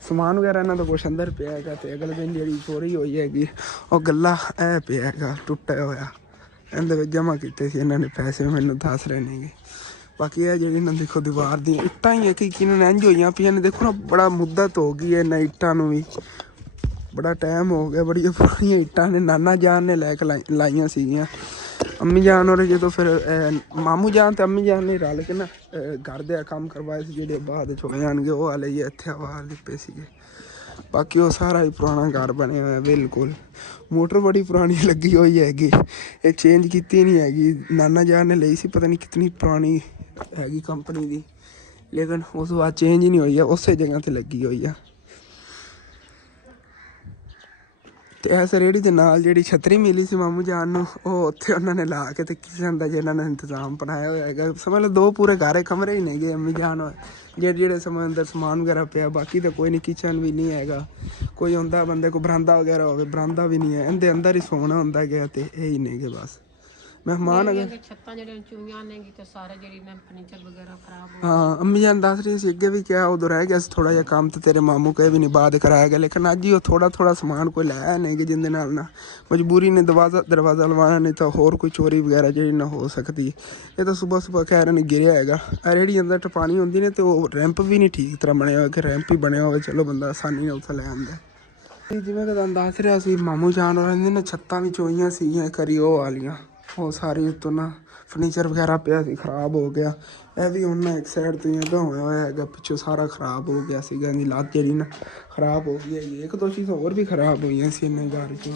ਸਮਾਨ ਵਗੈਰਾ ਇਹਨਾਂ ਦਾ ਕੁਛ ਅੰਦਰ ਪਿਆ ਹੈਗਾ ਤੇ ਅਗਲੇ ਦਿਨ ਜਿਹੜੀ ਚੋਰੀ ਹੋਈ ਹੈਗੀ ਉਹ ਗੱਲਾ ਇਹ ਪਿਆ ਹੈਗਾ ਟੁੱਟਿਆ ਹੋਇਆ, ਇਹਦੇ ਵਿੱਚ ਜਮ੍ਹਾਂ ਕੀਤੇ ਸੀ ਇਹਨਾਂ ਨੇ ਪੈਸੇ, ਮੈਨੂੰ ਦੱਸ ਰਹੇ ਨੇਗੇ। ਬਾਕੀ ਇਹ ਜਿਹੜੀ ਨਾ ਦੇਖੋ ਦੀਵਾਰ ਦੀਆਂ ਇੱਟਾਂ ਹੀ ਹੈ ਕਿ ਕਿਨਾਂ ਇੰਝ ਹੋਈਆਂ ਪਈਆਂ ਨੇ, ਦੇਖੋ ਨਾ ਬੜਾ ਮੁੱਦਤ ਹੋ ਗਈ ਹੈ ਇਹਨਾਂ ਇੱਟਾਂ ਨੂੰ ਵੀ, ਬੜਾ ਟਾਈਮ ਹੋ ਗਿਆ, ਬੜੀਆਂ ਪੁਰਾਣੀਆਂ ਇੱਟਾਂ ਨੇ, ਨਾਨਾ ਜਾਨ ਨੇ ਲੈ ਕੇ ਲਾਈਆਂ ਸੀਗੀਆਂ। ਅੰਮੀ ਜਾਨ ਔਰ ਜਦੋਂ ਫਿਰ ਮਾਮੂ ਜਾਨ ਤੇ ਅੰਮੀ ਜਾਨ ਨੇ ਰਲ ਕੇ ਨਾ ਘਰ ਦੇ ਕੰਮ ਕਰਵਾਏ ਸੀ ਜਿਹੜੇ ਬਾਅਦ ਚ ਹੋਏ ਜਾਣਗੇ, ਉਹ ਵਾਲੇ ਹੀ ਇੱਥੇ ਆਵਾਜ਼ ਲਿਪੇ ਸੀਗੇ। ਬਾਕੀ ਉਹ ਸਾਰਾ ਹੀ ਪੁਰਾਣਾ ਘਰ ਬਣਿਆ ਹੋਇਆ ਬਿਲਕੁਲ। ਮੋਟਰ ਬੜੀ ਪੁਰਾਣੀ ਲੱਗੀ ਹੋਈ ਹੈਗੀ, ਇਹ ਚੇਂਜ ਕੀਤੀ ਨਹੀਂ ਹੈਗੀ, ਨਾਨਾ ਜਾਨ ਨੇ ਲਈ ਸੀ ਪਤਾ ਨਹੀਂ ਕਿਤਨੀ ਪੁਰਾਣੀ ਹੈਗੀ ਕੰਪਨੀ ਦੀ, ਲੇਕਿਨ ਉਸ ਤੋਂ ਬਾਅਦ ਚੇਂਜ ਹੀ ਨਹੀਂ ਹੋਈ ਆ, ਉਸੇ ਜਗ੍ਹਾ 'ਤੇ ਲੱਗੀ ਹੋਈ ਆ। ਤੇ ਇਸ ਰੇਹੜੀ ਦੇ ਨਾਲ ਜਿਹੜੀ ਛਤਰੀ ਮਿਲੀ ਸੀ ਮਾਮੂ ਜਾਨ ਨੂੰ, ਉਹ ਉੱਥੇ ਉਹਨਾਂ ਨੇ ਲਾ ਕੇ ਤੇ ਕਿਚਨ ਦਾ ਜਿਹਨਾਂ ਨੇ ਇੰਤਜ਼ਾਮ ਬਣਾਇਆ ਹੋਇਆ ਹੈਗਾ। ਸਮਝ ਲਓ 2 ਪੂਰੇ ਘਰ ਕਮਰੇ ਹੀ ਨੇਗੇ ਅੰਮੀ ਜਾਨ ਜਿਹੜੇ ਸਮੇਂ ਅੰਦਰ ਸਮਾਨ ਵਗੈਰਾ ਪਿਆ, ਬਾਕੀ ਤਾਂ ਕੋਈ ਨਹੀਂ, ਕਿਚਨ ਵੀ ਨਹੀਂ ਹੈਗਾ, ਕੋਈ ਹੁੰਦਾ ਬੰਦੇ ਕੋ ਬਰਾਂਦਾ ਵਗੈਰਾ ਹੋਵੇ, ਬਰਾਂਦਾ ਵੀ ਨਹੀਂ ਹੈ, ਇਹਦੇ ਅੰਦਰ ਹੀ ਸੋਣਾ ਹੁੰਦਾ ਗਿਆ ਤੇ ਇਹ ਹੀ ਨੇਗੇ ਬਸ ਮਹਿਮਾਨ ਅਗਰ ਛੱਤਾਂ ਜਿਹੜੀਆਂ ਚੂਹੀਆਂ ਨੇਗੀ ਤੇ ਸਾਰੇ ਜਿਹੜੀ ਨਾ ਫਰਨੀਚਰ ਵਗੈਰਾ ਖਰਾਬ ਹੋ ਹਾਂ। ਅੰਮੀ ਜਾਨ ਦੱਸ ਰਹੀ ਸੀ ਅੱਗੇ ਵੀ ਕਿਹਾ ਉਦੋਂ ਰਹਿ ਗਿਆ ਸੀ ਥੋੜਾ ਜਿਹਾ ਕੰਮ ਤੇ ਤੇਰੇ ਮਾਮੂ ਕਹੇ ਵੀ ਨਹੀਂ ਬਾਅਦ ਕਰਾਇਆ ਗਿਆ, ਲੇਕਿਨ ਅੱਜ ਹੀ ਉਹ ਥੋੜਾ ਸਮਾਨ ਕੋਈ ਲੈ ਆਏ ਨੇ ਕਿ ਜਿਹਦੇ ਨਾਲ ਨਾ ਮਜਬੂਰੀ ਨੇ ਦਰਵਾਜ਼ਾ ਲਵਾਉਣਾ, ਨਹੀਂ ਤਾਂ ਹੋਰ ਕੋਈ ਚੋਰੀ ਵਗੈਰਾ ਜਿਹੜੀ ਨਾ ਹੋ ਸਕਦੀ। ਇਹ ਤਾਂ ਸੁਬਹ ਕਹਿ ਰਹੇ ਨੇ ਗਿਰਿਆ ਹੈਗਾ, ਰੇਹੜੀ ਅੰਦਰ ਟਪਾਣੀ ਹੁੰਦੀ ਨੇ ਤੇ ਉਹ ਰੈਂਪ ਵੀ ਨਹੀਂ ਠੀਕ ਤਰ੍ਹਾਂ ਬਣਿਆ ਹੋਇਆ ਕਿ ਰੈਂਪ ਹੀ ਬਣਿਆ ਹੋਵੇ, ਚਲੋ ਬੰਦਾ ਆਸਾਨੀ ਨਾਲ ਉੱਥੇ ਲੈ ਆਉਂਦਾ। ਜਿਵੇਂ ਕਿ ਤੁਹਾਨੂੰ ਦੱਸ ਰਿਹਾ ਸੀ ਮਾਮੂ ਜਾਨ ਹੋਰਾਂ ਦੀ ਨਾ ਛੱਤਾਂ ਵੀ ਚੋਈਆਂ ਸੀਗੀਆਂ ਕਰੀ ਉਹ ਵਾਲੀਆਂ, ਉਹ ਸਾਰੀ ਉੱਤੋਂ ਨਾ ਫਰਨੀਚਰ ਵਗੈਰਾ ਪਿਆ ਸੀ ਖਰਾਬ ਹੋ ਗਿਆ। ਇਹ ਵੀ ਹੁਣ ਨਾ ਇੱਕ ਸਾਈਡ ਤੋਂ ਇੱਦਾਂ ਹੋਇਆ ਹੈਗਾ, ਪਿੱਛੋਂ ਸਾਰਾ ਖਰਾਬ ਹੋ ਗਿਆ ਸੀਗਾ, ਇਹਦੀ ਲੱਤ ਜਿਹੜੀ ਨਾ ਖਰਾਬ ਹੋ ਗਈ ਹੈਗੀ। 1-2 ਚੀਜ਼ਾਂ ਹੋਰ ਵੀ ਖਰਾਬ ਹੋਈਆਂ ਸੀ ਇਹਨਾਂ ਘਰ 'ਚ।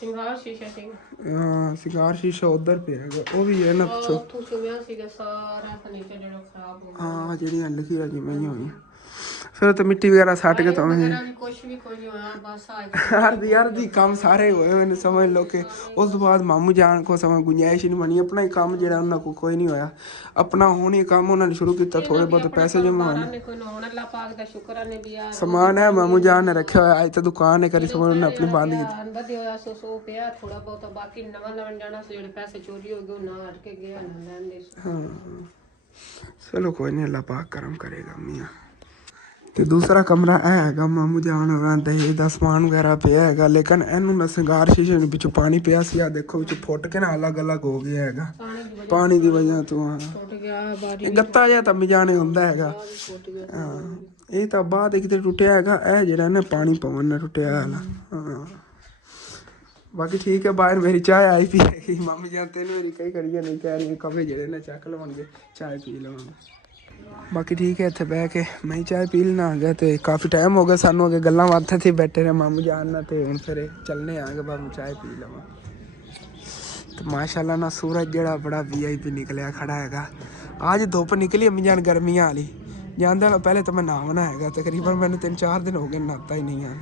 ਸਿੰਗਾਰ ਸ਼ੀਸ਼ਾ ਸੀ, ਹਾਂ ਸਿੰਗਾਰ ਸ਼ੀਸ਼ਾ ਉੱਧਰ ਪਿਆ ਹੈਗਾ, ਉਹ ਵੀ ਹੈ ਨਾ ਪਿੱਛੋਂ ਉੱਥੋਂ ਚੁੰਮਿਆ ਸੀਗਾ ਸਾਰਾ ਫਰਨੀਚਰ ਜਿਹੜਾ ਖਰਾਬ ਹੋ ਗਿਆ। ਹਾਂ ਜਿਹੜੀਆਂ ਲਿਖੀਆਂ ਜਿਵੇਂ ਹੀ ਹੋਈਆਂ, ਫਿਰ ਤਾਂ ਮਿੱਟੀ ਵਗੈਰਾ ਸੱਟ ਕੇ ਤਾਂ ਕੁਛ ਵੀ ਕੋਈ ਨਹੀਂ ਹੋਇਆ, ਬਸ ਅਰਦੀ ਕੰਮ ਸਾਰੇ ਹੋਏ ਹੋਏ ਨੇ। ਸਮਝ ਲਓ ਕਿ ਉਸ ਤੋਂ ਬਾਅਦ ਮਾਮੂ ਜਾਨ ਕੋ ਸਮਝ ਗੁੰਜਾਇਸ਼ ਨਹੀਂ ਬਣੀ, ਆਪਣਾ ਹੀ ਕੰਮ ਜਿਹੜਾ ਉਹਨਾਂ ਕੋਲ ਕੋਈ ਨਹੀਂ ਹੋਇਆ, ਆਪਣਾ ਹੁਣ ਹੀ ਕੰਮ ਉਹਨਾਂ ਨੇ ਸ਼ੁਰੂ ਕੀਤਾ, ਥੋੜੇ ਬਹੁਤ ਪੈਸੇ ਜਮਾ ਹੋਣੇ। ਸਮਾਨ ਹੈ ਮਾਮੂ ਜਾਨ ਨੇ ਰੱਖਿਆ ਹੋਇਆ, ਅੱਜ ਤਾਂ ਦੁਕਾਨ ਹੈ ਕਰੀ ਸਮਝ ਉਹਨੇ ਆਪਣੀ ਬੰਦ ਕੀਤੀ। ਥੋੜਾ ਬਹੁਤ ਬਾਕੀ ਨਵਾਂ ਜਾਣਾ ਸੀ, ਜਿਹੜੇ ਪੈਸੇ ਚੋਰੀ ਹੋ ਗਏ ਉਹ ਨਾ ਹਟ ਕੇ ਗਿਆ ਨਾ ਲੈਂਦੇ। ਹਾਂ ਚਲੋ ਕੋਈ ਨਹੀਂ, ਅੱਲਾ ਪਾਕ ਕਰਮ ਕਰੇਗਾ ਮੀਆਂ। ਤੇ ਦੂਸਰਾ ਕਮਰਾ ਇਹ ਹੈਗਾ ਮਾਮੂ ਜਾਨ ਹੋਰਾਂ ਦਾ, ਇਹਦਾ ਸਮਾਨ ਵਗੈਰਾ ਪਿਆ ਹੈਗਾ, ਲੇਕਿਨ ਇਹਨੂੰ ਨਾ ਸਿੰਗਾਰ ਸ਼ੀਸ਼ੇ ਨੂੰ ਵਿੱਚੋਂ ਪਾਣੀ ਪਿਆ ਸੀ, ਆ ਦੇਖੋ ਵਿੱਚ ਫੁੱਟ ਕੇ ਨਾ ਅਲੱਗ ਹੋ ਗਿਆ ਹੈਗਾ ਪਾਣੀ ਦੀ ਵਜ੍ਹਾ ਤੋਂ। ਹਾਂ ਗੱਤਾ ਜਿਹਾ ਤਾਂ ਮਿਜਾਣੇ ਹੁੰਦਾ ਹੈਗਾ, ਹਾਂ ਇਹ ਤਾਂ ਬਾਅਦ ਕਿਤੇ ਟੁੱਟਿਆ ਹੈਗਾ, ਇਹ ਜਿਹੜਾ ਨਾ ਪਾਣੀ ਪਵਨ ਨਾਲ ਟੁੱਟਿਆ ਵਾਲਾ। ਹਾਂ ਬਾਕੀ ਠੀਕ ਹੈ, ਬਾਹਰ ਮੇਰੀ ਚਾਹ ਆਈ ਪੀ ਹੈਗੀ, ਮਾਮੀ ਜਾਨ ਤੈਨੂੰ ਮੇਰੀ ਕਈ ਕਰੀਏ ਨਹੀਂ ਕਹਿ ਰਹੀ ਕਵੇ ਜਿਹੜੇ ਨੇ ਚੱਕ ਲਵਾਂਗੇ ਚਾਹ ਪੀ ਲਵਾਂਗੇ। ਬਾਕੀ ਠੀਕ ਹੈ, ਇੱਥੇ ਬਹਿ ਕੇ ਮੈਂ ਹੀ ਚਾਹ ਪੀ ਲੈਣਾ ਆ ਗਿਆ ਤੇ ਕਾਫੀ ਟਾਈਮ ਹੋ ਗਿਆ ਸਾਨੂੰ ਅੱਗੇ ਗੱਲਾਂ ਬਾਤਾਂ ਤੇ ਬੈਠੇ ਰਹੇ ਮਾਮੂ ਜਾਨ ਨਾਲ, ਤੇ ਹੁਣ ਫਿਰ ਚੱਲਨੇ ਆ ਗਏ ਬਾਬੂ ਚਾਹ ਪੀ ਲਵਾਂ। ਤੇ ਮਾਸ਼ਾਅੱਲਾ ਨਾ ਸੂਰਜ ਜਿਹੜਾ ਬੜਾ VIP ਨਿਕਲਿਆ ਖੜਾ ਹੈਗਾ, ਅੱਜ ਧੁੱਪ ਨਿਕਲੀ ਅੰਮੀ ਜਾਨ ਗਰਮੀਆਂ ਵਾਲੀ, ਜਾਂਦੇ ਨਾਲ ਪਹਿਲੇ ਤਾਂ ਮੈਂ ਨਹਾਉਣਾ ਹੈਗਾ, ਤਕਰੀਬਨ ਮੈਨੂੰ 3-4 ਦਿਨ ਹੋ ਗਏ ਨਹਾਤਾ ਹੀ ਨਹੀਂ ਆ।